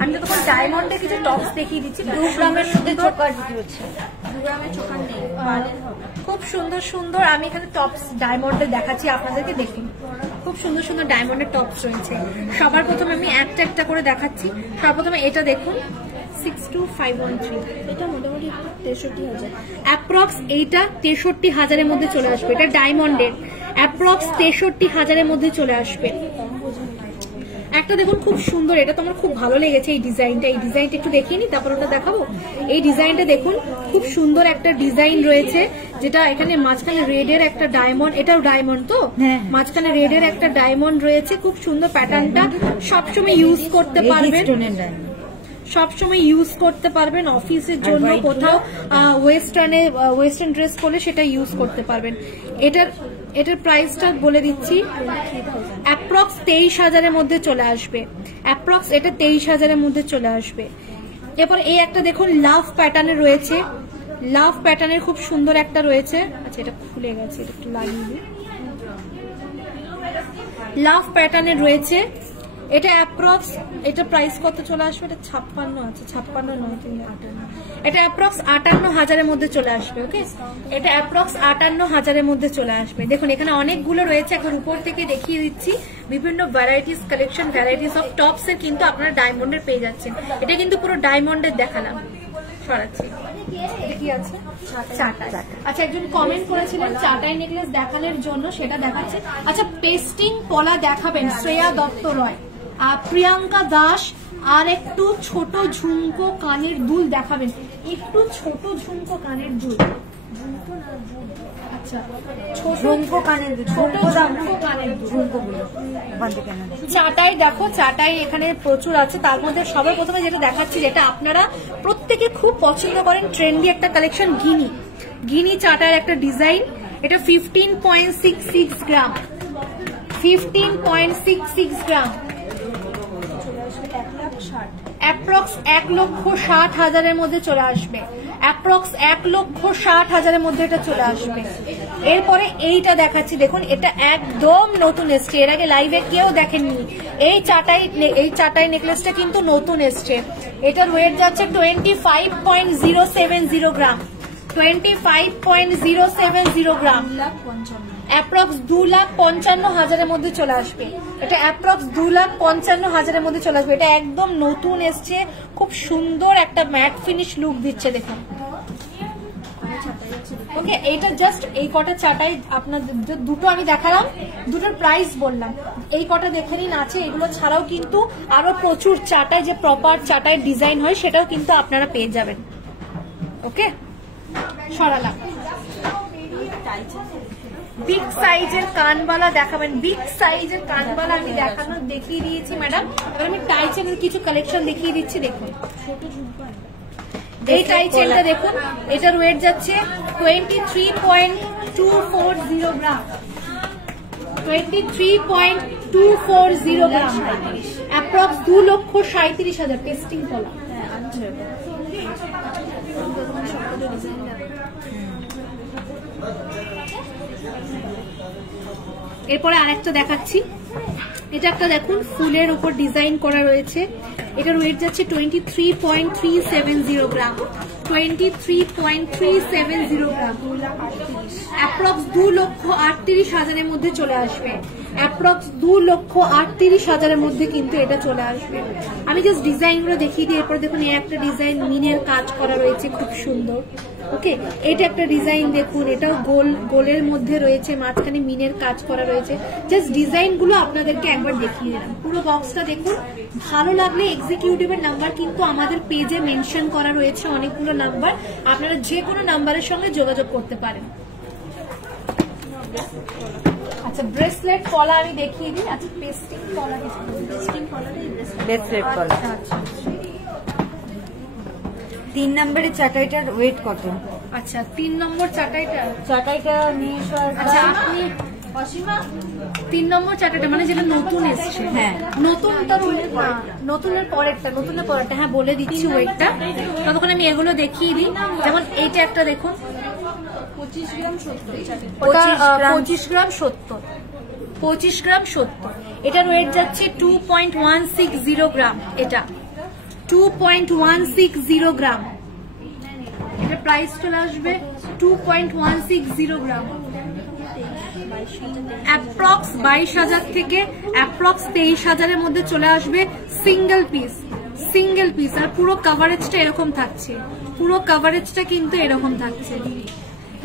আমি তো তখন ডায়মন্ডের কিছু টপস দেখিয়ে দিচ্ছি। 2 গ্রামের মধ্যে চোকার দিয়েছে, 2 গ্রামের চোকার নেই, খুব সুন্দর সুন্দর। আমি এখানে টপস ডায়মন্ডের দেখাচ্ছি আপনাদেরকে, দেখুন খুব সুন্দর সুন্দর ডায়মন্ডের টপস রয়েছে। সবার প্রথমে আমি একটা একটা করে দেখাচ্ছি। সবার প্রথমে এটা দেখুন 62513, এটা মোটামুটি 63,000 অ্যাপ্রক্স। এইটা 63,000-এর মধ্যে চলে আসবে। এটা ডায়মন্ডের, অ্যাপ্রক্স 63,000-এর মধ্যে চলে আসবে। একটা দেখুন খুব সুন্দর, এটা তো আমার খুব ভালো লেগেছে এই ডিজাইনটা। এই ডিজাইনটা একটু দেখিয়ে নি, তারপর ওটা দেখাবো। এই ডিজাইনটা দেখুন, খুব সুন্দর একটা ডিজাইন রয়েছে, যেটা এখানে মাঝখানে রেডের একটা ডায়মন্ড, এটাও ডায়মন্ড তো, মাঝখানে রেডের একটা ডায়মন্ড রয়েছে। খুব সুন্দর প্যাটার্নটা, সবসময় ইউজ করতে পারবেন, সবসময় ইউজ করতে পারবেন অফিসের জন্য, কোথাও ওয়েস্টার্ন ড্রেস করলে সেটা ইউজ করতে পারবেন। এটার প্রাইসটা বলে দিচ্ছি, অ্যাপ্রক্স 23,000-এর মধ্যে চলে আসবে। অ্যাপ্রক্স এটা 23,000-এর মধ্যে চলে আসবে। এরপর এই একটা দেখুন লাভ প্যাটার্নের রয়েছে, লাভ প্যাটার্নের খুব সুন্দর একটা রয়েছে। আচ্ছা, এটা খুলে গেছে, এটা একটু লাগিয়ে দিই। লাভ প্যাটার্নের রয়েছে, এটা অ্যাপ্রক্স, এটা প্রাইস কত চলে আসবে? এটা 56 আছে, 56 নয়, 58। এটা অ্যাপ্রক্স 58,000-এর মধ্যে চলে আসবে। ওকে, এটা অ্যাপ্রক্স 58,000-এর মধ্যে চলে আসবে। দেখুন এখানে অনেকগুলো রয়েছে, এখন উপর থেকে দেখিয়ে দিচ্ছি। বিভিন্ন varieties collection, varieties of tops এর কিন্তু আপনারা ডায়মন্ডের পেয়ে যাচ্ছেন। এটা কিন্তু পুরো ডায়মন্ডের দেখালাম, সরাচ্ছি। কি আছে? চাটাই। আচ্ছা, একজন কমেন্ট করেছিলেন চাটাই নেকলেস দেখানোর জন্য, সেটা দেখাচ্ছে। আচ্ছা, পেস্টিং কলা দেখাবেন শ্রেয়া দত্ত রয়। প্রিয়াঙ্কা দাস, আর একটু ছোট ঝুমকো কানের দুল দেখাবেন। একটু ছোট ঝুমকো কানের দুল, আচ্ছা ঝুমকো কানের দুল, চাটাই দেখো, চাটাই এখানে প্রচুর আছে। তার মধ্যে সবার প্রথমে যেটা দেখাচ্ছি, যেটা আপনারা প্রত্যেকে খুব পছন্দ করেন, ট্রেন্ডি একটা কালেকশন, গিনি চাটাইয়ের একটা ডিজাইন। এটা 15.66 গ্রাম, 15.66 গ্রাম, অ্যাপ্রক্স 1,60,000-এর মধ্যে চলে আসবে। অ্যাপ্রক্স 1,60,000-এর মধ্যে এটা চলে আসবে। এরপরে এইটা দেখাচ্ছি, দেখুন এটা একদম নতুন এসছে, এর আগে লাইভে কেউ দেখেননি। এই চাটাই নেকলেসটা কিন্তু নতুন এসছে। এটার ওয়েট যাচ্ছে 25.070 গ্রাম, 25.070 গ্রাম, অ্যাপ্রক্স 2,55,000-এর মধ্যে চলে আসবে। এটা অ্যাপ্রক্স 2,55,000-এর মধ্যে চলে আসবে। এটা একদম নতুন এসছে, খুব সুন্দর একটা ম্যাট ফিনিশ লুক দিচ্ছে। দেখুন ওকে, এইটা জাস্ট এই কটা চাটাই আপনাদের দুটো আমি দেখালাম, দুটোর প্রাইস বললাম, এই কটা দেখে নিন আছে। এগুলো ছাড়াও কিন্তু আরো প্রচুর চাটায় যে প্রপার চাটায় ডিজাইন হয় সেটাও কিন্তু আপনারা পেয়ে যাবেন। ওকে, সরালাম। বিগ সাইজের কানবালা দেখাবেন, বিগ সাইজের কানবালা আমি দেখিয়ে দিয়েছি ম্যাডাম। এবার আমি টাই চেনের কিছু কালেকশন দেখিয়ে দিচ্ছি। দেখুন এই টাই চেনটা দেখুন, এটার ওয়েট যাচ্ছে 23.240 গ্রাম, 23.240 গ্রাম, অ্যাপ্রক্স 2,37,000 টেস্টিং কলা। এরপরে আরেকটা দেখাচ্ছি, এটা একটা দেখুন ফুলের উপর ডিজাইন করা রয়েছে, এটার ওয়েট যাচ্ছে 23.370 গ্রাম, 23.370 গ্রাম, অ্যাপ্রক্স 2,38,000 মধ্যে চলে আসবে, অ্যাপ্রক্স 2,38,000 মধ্যে কিন্তু এটা চলে আসবে। আমি জাস্ট ডিজাইনগুলো দেখিয়ে দিই। এরপর দেখুন এই একটা ডিজাইন মিনের কাজ করা রয়েছে, খুব সুন্দর। ওকে, এটা একটা ডিজাইন দেখুন, এটাও গোলের মধ্যে রয়েছে, মাঝখানে মিনের কাজ করা রয়েছে। জাস্ট ডিজাইনগুলো আপনাদেরকে একবার দেখিয়ে দিলাম। পুরো বক্সটা দেখুন, ভালো লাগলে এক্সিকিউটিভের নাম্বার কিন্তু আমাদের পেজে মেনশন করা রয়েছে, অনেকগুলো নাম্বার, আপনারা যে কোনো নাম্বারের সঙ্গে যোগাযোগ করতে পারেন। আচ্ছা, ব্রেসলেট কলা আমি দেখিয়ে দিই। আচ্ছা, পেস্টিং কলা, ব্রেসলেট কলা। আচ্ছা, 3 নম্বরের চাটাইটার ওয়েট কত? আচ্ছা 3 নম্বর চাটাইটা নিয়ে আচ্ছা আপনি অসীমা 3 নম্বর চাটাইটা মানে যেটা নতুন এসেছে, হ্যাঁ নতুনটার নতুনের পরেরটা হ্যাঁ বলে দিচ্ছি ওয়েটটা, ততক্ষণ আমি এগুলো দেখিয়ে দিই। যেমন এইটা একটা দেখুন 25 গ্রাম 70, 25 গ্রাম 70, এটার ওয়েট যাচ্ছে 2.160 গ্রাম, এটা 2.160 গ্রাম, এটা প্রাইস চলে আসবে 2.160 গ্রাম, অ্যাপ্রক্স 22,000 থেকে অ্যাপ্রক্স 23,000 মধ্যে চলে আসবে সিঙ্গেল পিস। আর পুরো কাভারেজটা এরকম থাকছে, পুরো কাভারেজটা কিন্তু এরকম থাকছে।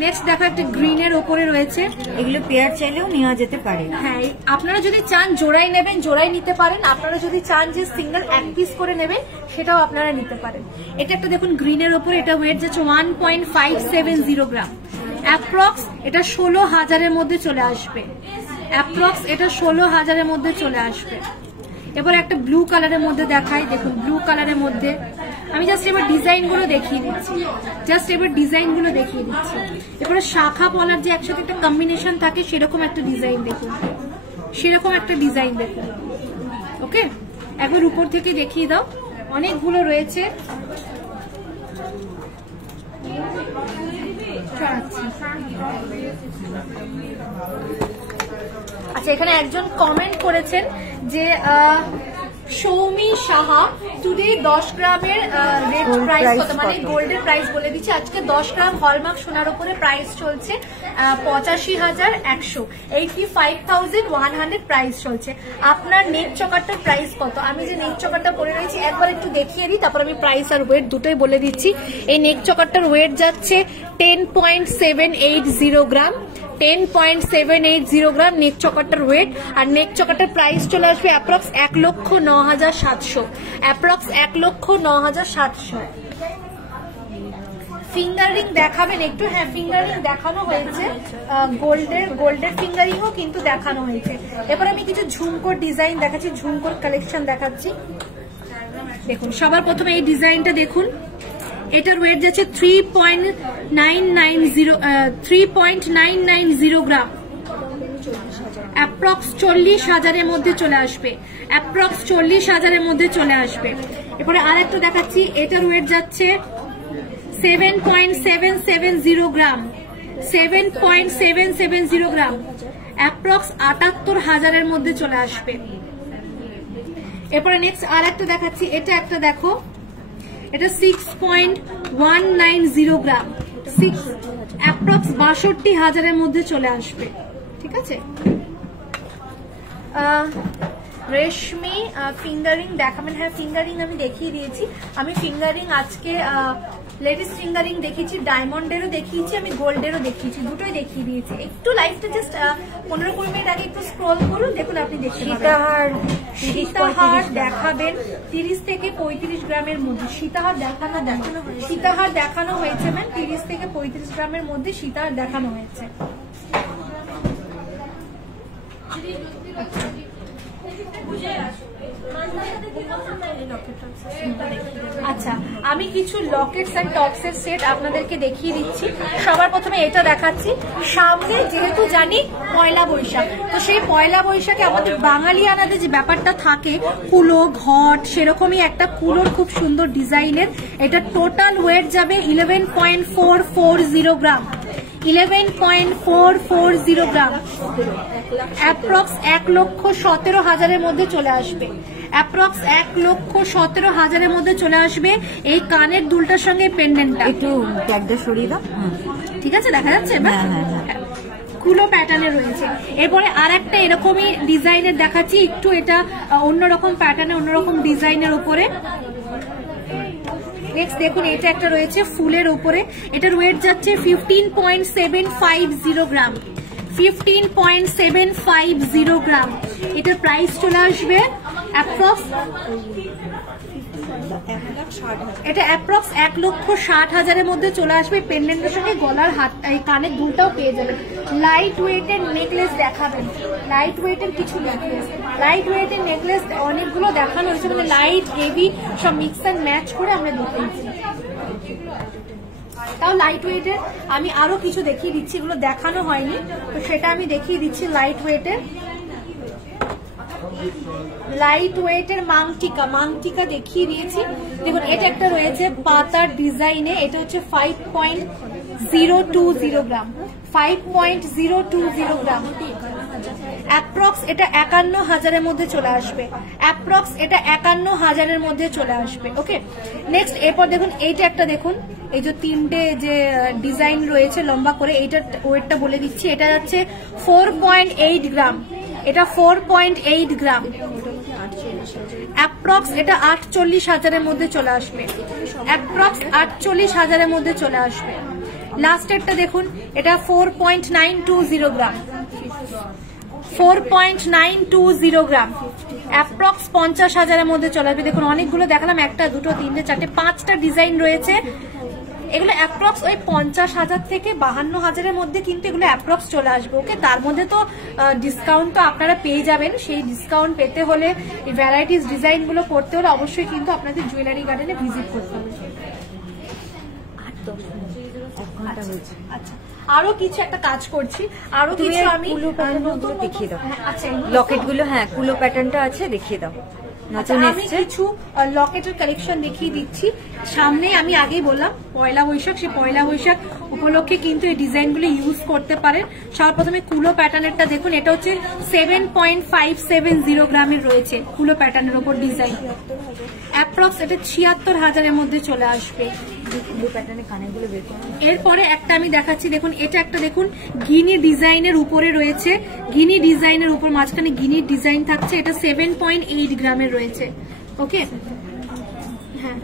নেক্সট দেখো একটা গ্রিনের ওপরে রয়েছে, এগুলো পেয়ার চাইলেও নেওয়া যেতে পারে। হ্যাঁ, আপনারা যদি চান জোড়াই নেবেন জোড়াই নিতে পারেন, আপনারা যদি চান যে সিঙ্গেল এক পিস করে নেবেন সেটাও আপনারা নিতে পারেন। এটা একটা দেখুন গ্রিনের ওপরে, এটা ওয়েট যাচ্ছে 1.570 গ্রাম, অ্যাপ্রক্স এটা 16,000 মধ্যে চলে আসবে, অ্যাপ্রক্স এটা 16,000 মধ্যে চলে আসবে। এবার একটা ব্লু কালারের মধ্যে দেখাই, দেখুন ব্লু কালারের মধ্যে আমি জাস্ট এবার ডিজাইনগুলো দেখিয়ে দিচ্ছি, এবারে শাখা পলার যে একসাথে একটা কম্বিনেশন থাকে সেরকম একটা ডিজাইন দেখুন, ওকে একবার উপর থেকে দেখিয়ে দাও, অনেকগুলো রয়েছে। আচ্ছা, এখানে একজন কমেন্ট করেছেন যে সৌমি সাহা টুডে 10 গ্রামের রেট প্রাইস কত, মানে গোল্ডের প্রাইস বলে দিচ্ছি। আজকে 10 গ্রাম হলমার্ক সোনার উপরে প্রাইস চলছে 85,100, 85,100 প্রাইস চলছে। আপনার নেক চকারটার প্রাইস কত? আমি যে নেক চকারটা পরে রয়েছি একবার একটু দেখিয়ে দিই, তারপর আমি প্রাইস আর ওয়েট দুটোই বলে দিচ্ছি। এই নেক চকারটার ওয়েট যাচ্ছে 10.780 গ্রাম, 10.780 গ্রাম নেক চকারটার ওয়েট। আর নেক চকারটার প্রাইস চলে আসবে অ্যাপ্রক্স 1,09,700, অ্যাপ্রক্স 1,09,700। ফিঙ্গার রিং দেখাবেন একটু? হ্যাঁ, ফিঙ্গার রিং দেখানো হয়েছে, গোল্ডের ফিঙ্গারিংও কিন্তু দেখানো হয়েছে। এবার আমি কিছু ঝুমকোর ডিজাইন দেখাচ্ছি, ঝুমকোর কালেকশন দেখাচ্ছি। দেখুন সবার প্রথমে এই ডিজাইনটা দেখুন, এটার ওয়েট যাচ্ছে 3.990 গ্রাম, অ্যাপ্রক্স 40,000 মধ্যে চলে আসবে, অ্যাপ্রক্স 40,000 মধ্যে চলে আসবে। এরপরে আর একটা দেখাচ্ছি, এটার ওয়েট যাচ্ছে 7.770 গ্রাম, 7.770 গ্রাম, অ্যাপ্রক্স 78,000 মধ্যে চলে আসবে। এরপরে নেক্সট আর একটা দেখাচ্ছি, এটা একটা দেখো, এটা 6.190 গ্রাম, অ্যাপ্রক্স 62,000 মধ্যে চলে আসবে। ঠিক আছে, রেশমি ফিঙ্গারিং দেখাবেন? হ্যাঁ, ফিঙ্গারিং আমি দেখিয়ে দিয়েছি। আমি ফিঙ্গারিং আজকে লেডিস ফিঙ্গারিং দেখিয়েছি, ডায়মন্ডেরও দেখিয়েছি, আমি গোল্ডেরও দেখিয়েছি, দুটোই দেখিয়ে দিয়েছি। একটু লাইফটা জাস্ট 15-20 মিনিট আগে একটু স্ক্রল করুন, দেখুন আপনি দেখতে পাবেন। সীতাহার দেখাবেন 30 থেকে 35 গ্রামের মধ্যে। সীতাহার দেখানো হয়েছে ম্যাম, 30 থেকে 35 গ্রামের মধ্যে সীতাহার দেখানো হয়েছে। আচ্ছা, আমি কিছু লকেটস এন্ড টপস এর সেট আপনাদেরকে দেখিয়ে দিচ্ছি। সবার প্রথমে এটা দেখাচ্ছি। সামনে যেহেতু জানি পয়লা বৈশাখ, তো সেই পয়লা বৈশাখে আমাদের বাঙালিয়ানাদের যে ব্যাপারটা থাকে, কুলো ঘট, সেরকমই একটা কুলোর খুব সুন্দর ডিজাইনের। এটা টোটাল ওয়েট যাবে 11.440 গ্রাম। 11.440 গ্রাম, অ্যাপ্রক্স 1,17,000-এর মধ্যে চলে আসবে। অ্যাপ্রক্স 1,17,000-এর মধ্যে চলে আসবে। এই কানের দুলটার সঙ্গে পেন্ডেন্টটা একটু ট্যাগটা সরিয়ে দাও। ঠিক আছে, দেখা যাচ্ছে? কুলো প্যাটার্নে রয়েছে। এরপরে আর একটা এরকমই ডিজাইনের দেখাচ্ছি, একটু এটা অন্যরকম প্যাটার্নে, অন্যরকম ডিজাইনের উপরে। নেক্সট দেখুন, এটা একটা রয়েছে ফুলের উপরে। এটার ওয়েট যাচ্ছে 15.750 গ্রাম। 15.750 গ্রাম। এটার প্রাইস চলে আসবে অ্যাপ্রক্স, এটা অ্যাপ্রক্স 1,60,000-এর মধ্যে চলে আসবে। পেন্ডেন্টের সঙ্গে গলার হাত, এই কানের দুলটাও পেয়ে যাবেন। লাইট ওয়েটের নেকলেস দেখাবেন? লাইট ওয়েটের কিছু নেকলেস, লাইট ওয়েটের নেকলেস অনেকগুলো দেখানো হয়েছে, মানে লাইট হেভি সব মিক্স অ্যান্ড ম্যাচ করে আমরা দেখিয়েছি। তাও লাইট ওয়েটের আমি আরো কিছু দেখিয়ে দিচ্ছি, এগুলো দেখানো হয়নি, তো সেটা আমি দেখিয়ে দিচ্ছি। লাইট ওয়েটের মাংটিকা দেখিয়ে দিয়েছি। দেখুন, এটা একটা রয়েছে পাতার ডিজাইনে, এটা হচ্ছে 5.020 গ্রাম। 5.020 গ্রাম, অ্যাপ্রক্স এটা 51,000-এর মধ্যে চলে আসবে। অ্যাপ্রক্স এটা 51,000-এর মধ্যে চলে আসবে। ওকে, নেক্সট এরপর দেখুন, এইটা একটা দেখুন, এই যে তিনটে যে ডিজাইন রয়েছে লম্বা করে, এইটার ওয়েটটা বলে দিচ্ছি। এটা যাচ্ছে 4.8 গ্রাম। এটা 4.8 গ্রাম, অ্যাপ্রক্স এটা 48,000-এর মধ্যে চলে আসবে। অ্যাপ্রক্স 48,000-এর মধ্যে চলে আসবে। লাস্টেরটা দেখুন, এটা 4.920 গ্রাম। 4.920 গ্রাম, অ্যাপ্রক্স 50,000-এর মধ্যে চলে আসবে। দেখুন, অনেকগুলো দেখালাম, একটা দুটো তিনটে চারটে 5টা ডিজাইন রয়েছে। এগুলো অ্যাপ্রক্স ওই 50,000 থেকে 52,000-এর মধ্যে কিন্তু এগুলো অ্যাপ্রক্স চলে আসবে। ওকে, তার মধ্যে তো ডিসকাউন্ট তো আপনারা পেয়ে যাবেন। সেই ডিসকাউন্ট পেতে হলে, এই ভ্যারাইটিস ডিজাইন গুলো করতে হলে অবশ্যই কিন্তু আপনাদের জুয়েলারি গার্ডেনে ভিজিট করতে হবে। আচ্ছা, আরো কিছু একটা কাজ করছি, আরো কিছু আমি দেখিয়ে দাও। আচ্ছা, লকেট গুলো, হ্যাঁ কুলো প্যাটার্নটা আছে, দেখিয়ে দাও। আমি কিছু লকেটের কালেকশন দেখিয়ে দিচ্ছি। সামনে আমি আগেই বললাম পয়লা বৈশাখ, সেই পয়লা বৈশাখ উপলক্ষে কিন্তু এই ডিজাইনগুলো ইউজ করতে পারেন। সবার প্রথমে কুলো প্যাটার্নেরটা দেখুন, এটা হচ্ছে 7.570 গ্রামের রয়েছে কুলো প্যাটার্নের উপর ডিজাইন। অ্যাপ্রক্স এটা 76,000-এর মধ্যে চলে আসবে। এরপরে একটা আমি দেখাচ্ছি, দেখুন এটা একটা দেখুন, গিনি ডিজাইনের উপরে রয়েছে। গিনি ডিজাইনের উপর মাঝখানে গিনির ডিজাইন থাকছে। এটা 7.8 গ্রামের রয়েছে। ওকে, হ্যাঁ,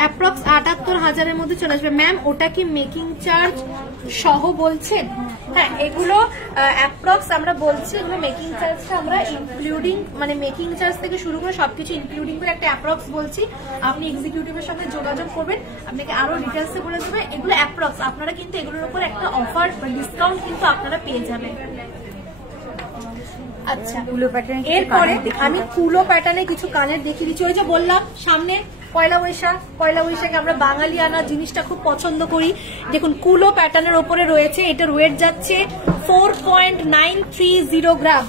অ্যাপ্রক্স 78,000-এর মধ্যে চলে আসবে। ম্যাম, ওটা কি মেকিং চার্জ সহ বলছেন? হ্যাঁ, এগুলো অ্যাপ্রক্স আমরা বলছি, এগুলো মেকিং চার্জটা আমরা ইনক্লুডিং, মানে মেকিং চার্জ থেকে শুরু করে সবকিছু ইনক্লুডিং করে একটা অ্যাপ্রক্স বলছি। আপনি এক্সিকিউটিভের সঙ্গে যোগাযোগ করবেন, আপনাকে আরো ডিটেলসে বলে দেবে। এগুলো অ্যাপ্রক্স, আপনারা কিন্তু এগুলোর উপর একটা অফার বা ডিসকাউন্ট কিন্তু আপনারা পেয়ে যাবেন। আচ্ছা, এরপরে আমি কুলো প্যাটার্নে কিছু কানের দেখিয়ে দিচ্ছি। ওই যে বললাম সামনে পয়লা বৈশাখে আমরা বাঙালি আনা জিনিসটা খুব পছন্দ করি। দেখুন, কুলো প্যাটার্নের ওপরে রয়েছে। এটার ওয়েট যাচ্ছে 4.930 গ্রাম।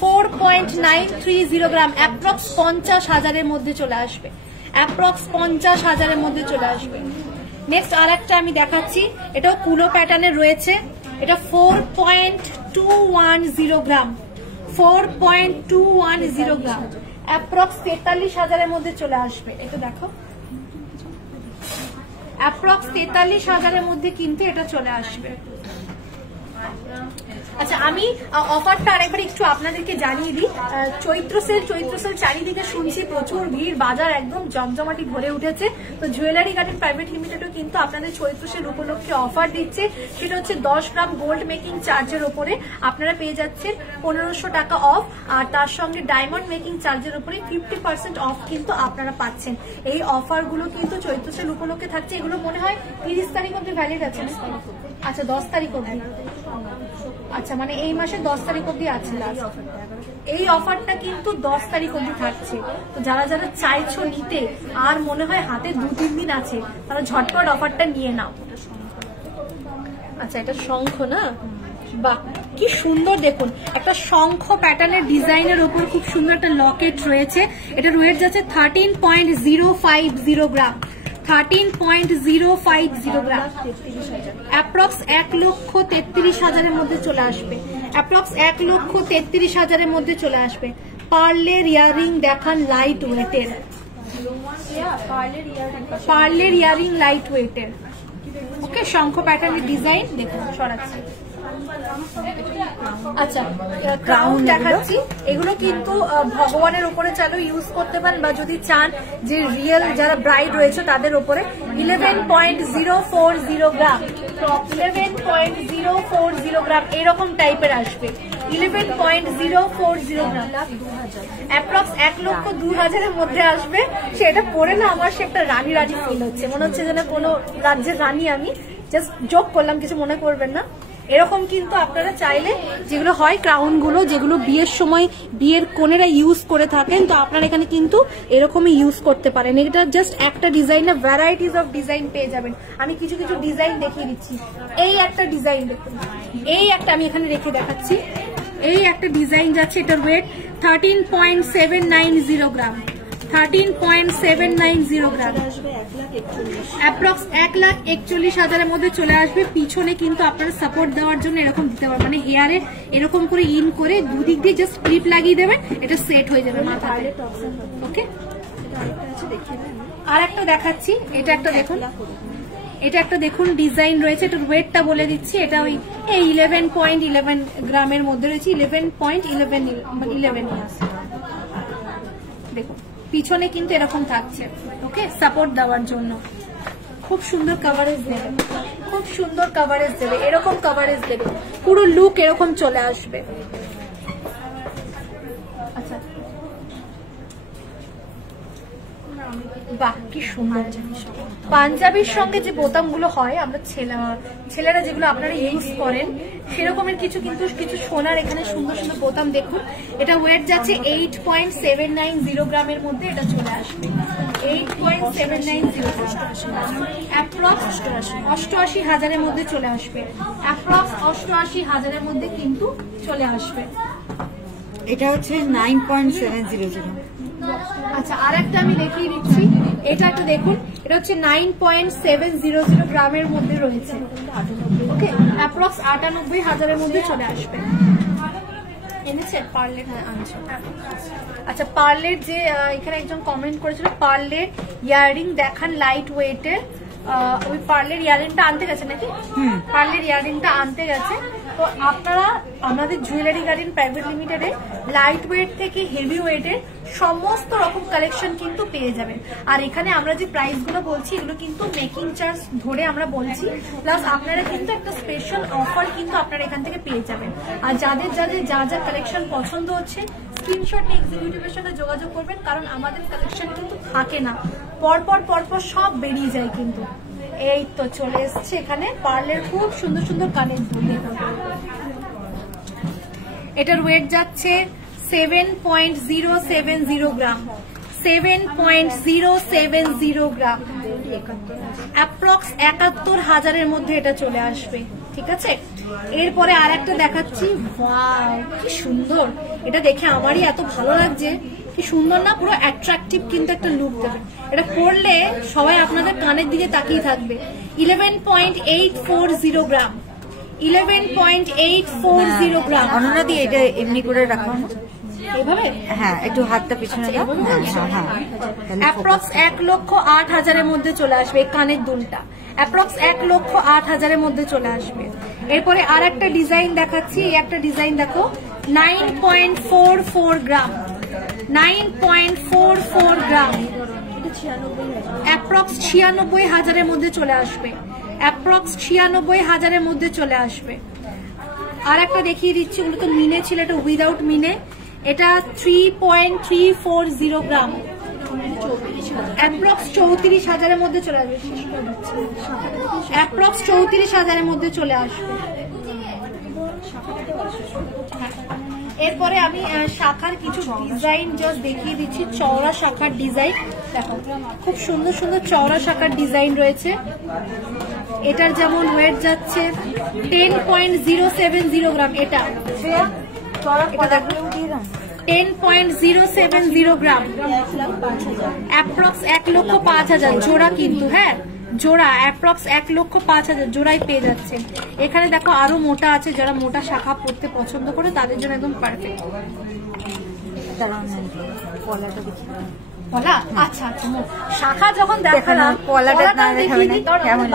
4.930 গ্রাম, অ্যাপ্রক্স 50,000-এর মধ্যে চলে আসবে। অ্যাপ্রক্স 50,000-এর মধ্যে চলে আসবে। নেক্সট আর একটা আমি দেখাচ্ছি, এটাও কুলো প্যাটার্নের রয়েছে। এটা 4.210 গ্রাম। 4.210 গ্রাম, অ্যাপ্রক্স 43,000-এর মধ্যে চলে আসবে। এটা দেখো, অ্যাপ্রক্স 43,000-এর মধ্যে কিন্তু এটা চলে আসবে। আচ্ছা, আমি অফারটা আরেকবার একটু আপনাদেরকে জানিয়ে দিই। চৈত্র সেল চারিদিকে শুনছি প্রচুর ভিড়, বাজার একদম জমজমাটি ভরে উঠেছে। তো জুয়েলারি গার্ডেন প্রাইভেট লিমিটেডও কিন্তু আপনাদের চৈত্র সেল উপলক্ষে অফার দিচ্ছে। সেটা হচ্ছে 10 গ্রাম গোল্ড মেকিং চার্জের ওপরে আপনারা পেয়ে যাচ্ছেন 1500 টাকা অফ, আর তার সঙ্গে ডায়মন্ড মেকিং চার্জের উপরে 50% অফ কিন্তু আপনারা পাচ্ছেন। এই অফারগুলো কিন্তু চৈত্র সেল উপলক্ষে থাকছে। এগুলো মনে হয় 30 তারিখ অব্দি ভ্যালিড আছে। আচ্ছা, 10 তারিখ অব্দি। আচ্ছা, মানে এই মাসের 10 তারিখ অব্দি আছে লাস্ট। এই অফারটা কিন্তু 10 তারিখ অব্দি থাকছে। তো যারা যারা চাইছো নিতে, আর মনে হয় হাতে 2-3 দিন আছে, তারা ঝটপট অফারটা নিয়ে নাও। আচ্ছা, এটা শঙ্খ না? বাহ, কি সুন্দর! দেখুন, একটা শঙ্খ প্যাটার্নের ডিজাইনের উপর খুব সুন্দর একটা লকেট রয়েছে। এটা ওয়েট যাচ্ছে 13.050 গ্রাম। 13.050 গ্রাম, অ্যাপ্রক্স 1,33,000-এর মধ্যে চলে আসবে। অ্যাপ্রক্স 1,33,000-এর মধ্যে চলে আসবে। পার্লের ইয়ারিং দেখান লাইট ওয়েটের, পার্লের ইয়ারিং লাইট ওয়েটের। ওকে, শঙ্খ প্যাটার্নের ডিজাইন দেখুন, সরাচ্ছি। আচ্ছা, ক্রাউন দেখাচ্ছি। এগুলো কিন্তু ভগবানের উপরে চালু ইউজ করতে পারেন, বা যদি চান যে রিয়েল যারা ব্রাইড রয়েছে তাদের উপরে। 11.040 গ্রাম, 11.040 গ্রাম এরকম টাইপের আসবে। 11.040 গ্রাম, অ্যাপ্রক্স 1,02,000-এর মধ্যে আসবে। সেটা পরে না আমার সে একটা রানী রানী ফিল হচ্ছে, মনে হচ্ছে যেন কোনো রাজ্যের রানী। আমি জাস্ট জোক করলাম, কিছু মনে করবেন না। এরকম কিন্তু আপনারা চাইলে, যেগুলো হয় ক্রাউন গুলো, যেগুলো বিয়ের সময় বিয়ের কোনেরা ইউজ করে থাকেন, তো আপনারা এখানে কিন্তু এরকমই ইউজ করতে পারেন। এটা জাস্ট একটা ডিজাইন না, ভ্যারাইটিস অফ ডিজাইন পেয়ে যাবেন। আমি কিছু কিছু ডিজাইন দেখিয়ে দিচ্ছি। এই একটা ডিজাইন দেখুন, এই একটা আমি এখানে রেখে দেখাচ্ছি। এই একটা ডিজাইন যাচ্ছে, এটার ওয়েট 13.790 গ্রাম। 13.790 গ্রাম, অ্যাপ্রক্স 1,41,000-এর মধ্যে চলে আসবে। পিছনে কিন্তু আপনারা সাপোর্ট দেওয়ার জন্য এরকম দিতে পারবেন, মানে হেয়ারে এরকম করে ইন করে দুদিক দিয়ে জাস্ট ক্লিপ লাগিয়ে দেবেন, এটা সেট হয়ে যাবে মাথায়। ওকে, আর একটা দেখাচ্ছি। এটা একটা দেখুন, এটা একটা দেখুন ডিজাইন রয়েছে। এটার ওয়েটটা বলে দিচ্ছি। এটা ওই 11.11 গ্রামের মধ্যে রয়েছে। 11.11 দেখুন, পিছনে কিন্তু এরকম থাকছে। ওকে, সাপোর্ট দেওয়ার জন্য খুব সুন্দর কভারেজ দেবে, খুব সুন্দর কভারেজ দেবে, এরকম কভারেজ দেবে, পুরো লুক এরকম চলে আসবে। আচ্ছা, বাহ, কি সুন্দর! পাঞ্জাবির সঙ্গে যে বোতামগুলো হয়, আমরা ছেলেরা যেগুলো আপনারা ইউজ করেন, সেরকমের কিছু কিন্তু কিছু সোনার এখানে সুন্দর সুন্দর বোতাম দেখুন। এটা ওয়েট যাচ্ছে 8.790 গ্রামের মধ্যে এটা চলে আসবে। 8.790 অ্যাপ্রক্স 88,000-এর মধ্যে চলে আসবে। অ্যাপ্রক্স 88,000-এর মধ্যে কিন্তু চলে আসবে। এটা হচ্ছে 9.700। আচ্ছা, আর একটা আমি দেখিয়ে দিচ্ছি। এটা একটা দেখুন, এটা হচ্ছে 9.700 গ্রামের মধ্যে রয়েছে। ওকে, অ্যাপ্রক্স 98,000-এর মধ্যে চলে আসবে। এনেছে পার্লের? হ্যাঁ, আনছে। আচ্ছা, পার্লের যে এখানে একজন কমেন্ট করেছিল, পার্লের ইয়ারিং দেখান লাইট ওয়েটের। ওই পার্লের ইয়ারিংটা আনতে গেছে নাকি? পার্লের ইয়ারিংটা আনতে গেছে। তো আপনারা আমাদের জুয়েলারি গার্ডেন প্রাইভেট লিমিটেডে লাইট ওয়েট থেকে হেভি ওয়েটের সমস্ত রকম কালেকশন কিন্তু পেয়ে যাবেন। আর এখানে আমরা যে প্রাইস গুলো বলছি, এগুলো কিন্তু মেকিং চার্জ ধরে আমরা বলছি, প্লাস আপনারা কিন্তু একটা স্পেশাল অফার কিন্তু আপনারা এখান থেকে পেয়ে যাবেন। আর যাদের যাদের যা যা কালেকশন পছন্দ হচ্ছে, স্ক্রিনশট নিয়ে এক্সিকিউটিভের সাথে যোগাযোগ করবেন, কারণ আমাদের কালেকশন কিন্তু থাকে না, পরপর সব বেরিয়ে যায় কিন্তু। এই তো চলে এসছে এখানে পার্লের খুব সুন্দর সুন্দর কানের দুল। এটার ওয়েট যাচ্ছে 7.070 গ্রাম। 7.070 গ্রাম, অ্যাপ্রক্স 71,000-এর মধ্যে এটা চলে আসবে। ঠিক আছে, এরপরে আর একটা দেখাচ্ছি। ওয়াও, কি সুন্দর! এটা দেখে আমারই এত ভালো লাগছে। কি সুন্দর না, পুরো অ্যাট্রাকটিভ কিন্তু একটা লুক দেবে। এটা পরলে সবাই আপনাদের কানের দিকে তাকিয়ে থাকবে। 11.840 গ্রাম, 11.840 গ্রাম। অননাদি, এটা এমনি করে রাখো এইভাবে? হ্যাঁ, একটু হাতটা পিছনে দাও। হ্যাঁ, অ্যাপ্রক্স 1,08,000-এর মধ্যে চলে আসবে এই কানের দুলটা। অ্যাপ্রক্স 1,08,000-এর মধ্যে চলে আসবে। এরপরে আর একটা ডিজাইন দেখাচ্ছি, এই একটা ডিজাইন দেখো 9.44 গ্রাম, 9.44 গ্রাম, অ্যাপ্রক্স 96,000-এর মধ্যে চলে আসবে, অ্যাপ্রক্স 96,000-এর মধ্যে চলে আসবে। আর একটা দেখিয়ে দিচ্ছি, ওগুলো তো মিনে ছিল, এটা উইদাউট মিনে, এটা 3.340 গ্রাম, অ্যাপ্রক্স 34,000-এর মধ্যে চলে আসবে, অ্যাপ্রক্স 34,000-এর মধ্যে চলে আসবে। এরপরে আমি শাখার কিছু ডিজাইন জাস্ট দেখিয়ে দিচ্ছি, চওড়া শাখার ডিজাইন দেখো, খুব সুন্দর সুন্দর চওড়া শাখার ডিজাইন রয়েছে। এটার যেমন ওয়েট যাচ্ছে 10.070 গ্রাম, এটা 10.070 গ্রাম, অ্যাপ্রক্স 1,05,000 জোড়া কিন্তু, হ্যাঁ জোড়া, অ্যাপ্রক্স 1,05,000 জোড়াই পেয়ে যাচ্ছে। এখানে দেখো আরো মোটা আছে, যারা মোটা শাখা পড়তে পছন্দ করে তাদের জন্য একদম পারফেক্ট। আচ্ছা আচ্ছা, শাখা যখন দেখালাম,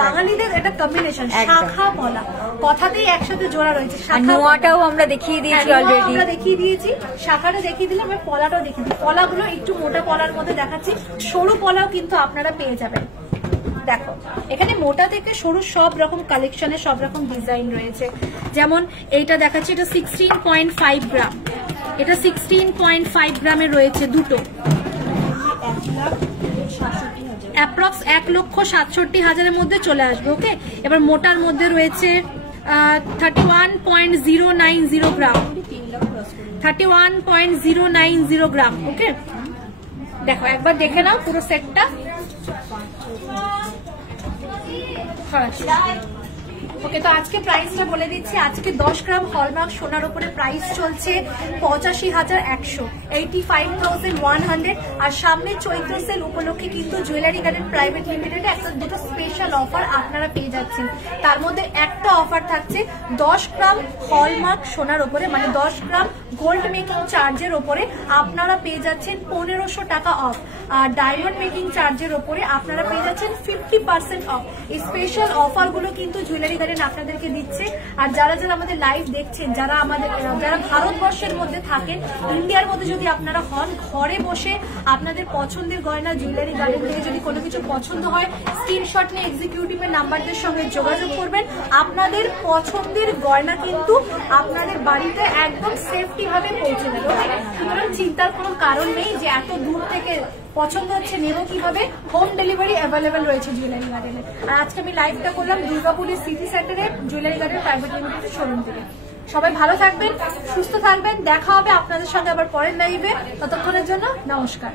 বাঙালিদের এটা কম্বিনেশন, শাখা পলা কথাতেই একসাথে জোড়া রয়েছে। নোয়াটাও আমরা দেখিয়ে দিয়েছি অলরেডি, আমরা দেখিয়ে দিয়েছি, শাখাটা দেখিয়ে দিলাম, আমি পলাটাও দেখিয়ে দিই। পলাগুলো একটু মোটা পলার মধ্যে দেখাচ্ছি, সরু পলাও কিন্তু আপনারা পেয়ে যাবেন। দেখো এখানে মোটা থেকে সরু সব রকম কালেকশনের সব রকম ডিজাইন রয়েছে। যেমন এইটা দেখাচ্ছি, এটা 16.5 গ্রাম, এটা 16.5 গ্রামের রয়েছে দুটো, অ্যাপ্রক্স 1,67,000-এর মধ্যে চলে আসবে। ওকে, এবার মোটার মধ্যে রয়েছে 31.090 গ্রাম, 31.090 গ্রাম। ওকে, দেখো একবার দেখে নাও পুরো সেটটা। ওকে, তো আজকে প্রাইসটা বলে দিচ্ছি। আজকে 10 গ্রাম হলমার্ক সোনার উপরে প্রাইস চলছে 85,100, 85,100। আর সামনে চৈত্র সেল উপলক্ষে কিন্তু জুয়েলারি গার্ডেন প্রাইভেট লিমিটেড একটা দুটো স্পেশাল অফার আপনারা পেয়ে যাচ্ছেন। তার মধ্যে একটা অফার থাকছে 10 গ্রাম হলমার্ক সোনার উপরে, মানে 10 গ্রাম গোল্ড মেকিং চার্জের ওপরে আপনারা পেয়ে যাচ্ছেন 1,500 টাকা অফ। আর ডায়মন্ড মেকিং চার্জের ওপরে আপনারা পেয়ে যাচ্ছেন 50% অফ। এই স্পেশাল অফারগুলো কিন্তু জুয়েলারি গার্ডেন আপনাদেরকে দিচ্ছে। আর যারা যারা আমাদের লাইভ দেখছেন, যারা ভারতবর্ষের মধ্যে থাকেন, ইন্ডিয়ার মধ্যে যদি আপনারা হন, ঘরে বসে আপনাদের পছন্দের গয়না জুয়েলারি গার্ডেন থেকে যদি কোনো কিছু পছন্দ হয়, স্ক্রিনশট নিয়ে এক্সিকিউটিভের নাম্বারদের সঙ্গে যোগাযোগ করবেন। আপনাদের পছন্দের গয়না কিন্তু আপনাদের বাড়িতে একদম সেফটি ভাবে পৌঁছে দেবে। সুতরাং চিন্তার কোনো কারণ নেই যে এত দূর থেকে পছন্দ হচ্ছে নেব কিভাবে, হোম ডেলিভারি অ্যাভেলেবেল রয়েছে জুয়েলারি গার্ডেনে। আর আজকে আমি লাইভটা করলাম দুর্গাপুরের সিটি সেন্টারে jewellery garden private limited showroom থেকে। সবাই ভালো থাকবেন, সুস্থ থাকবেন, দেখা হবে আপনাদের সঙ্গে আবার পরের লাইভে। ততক্ষণের জন্য নমস্কার।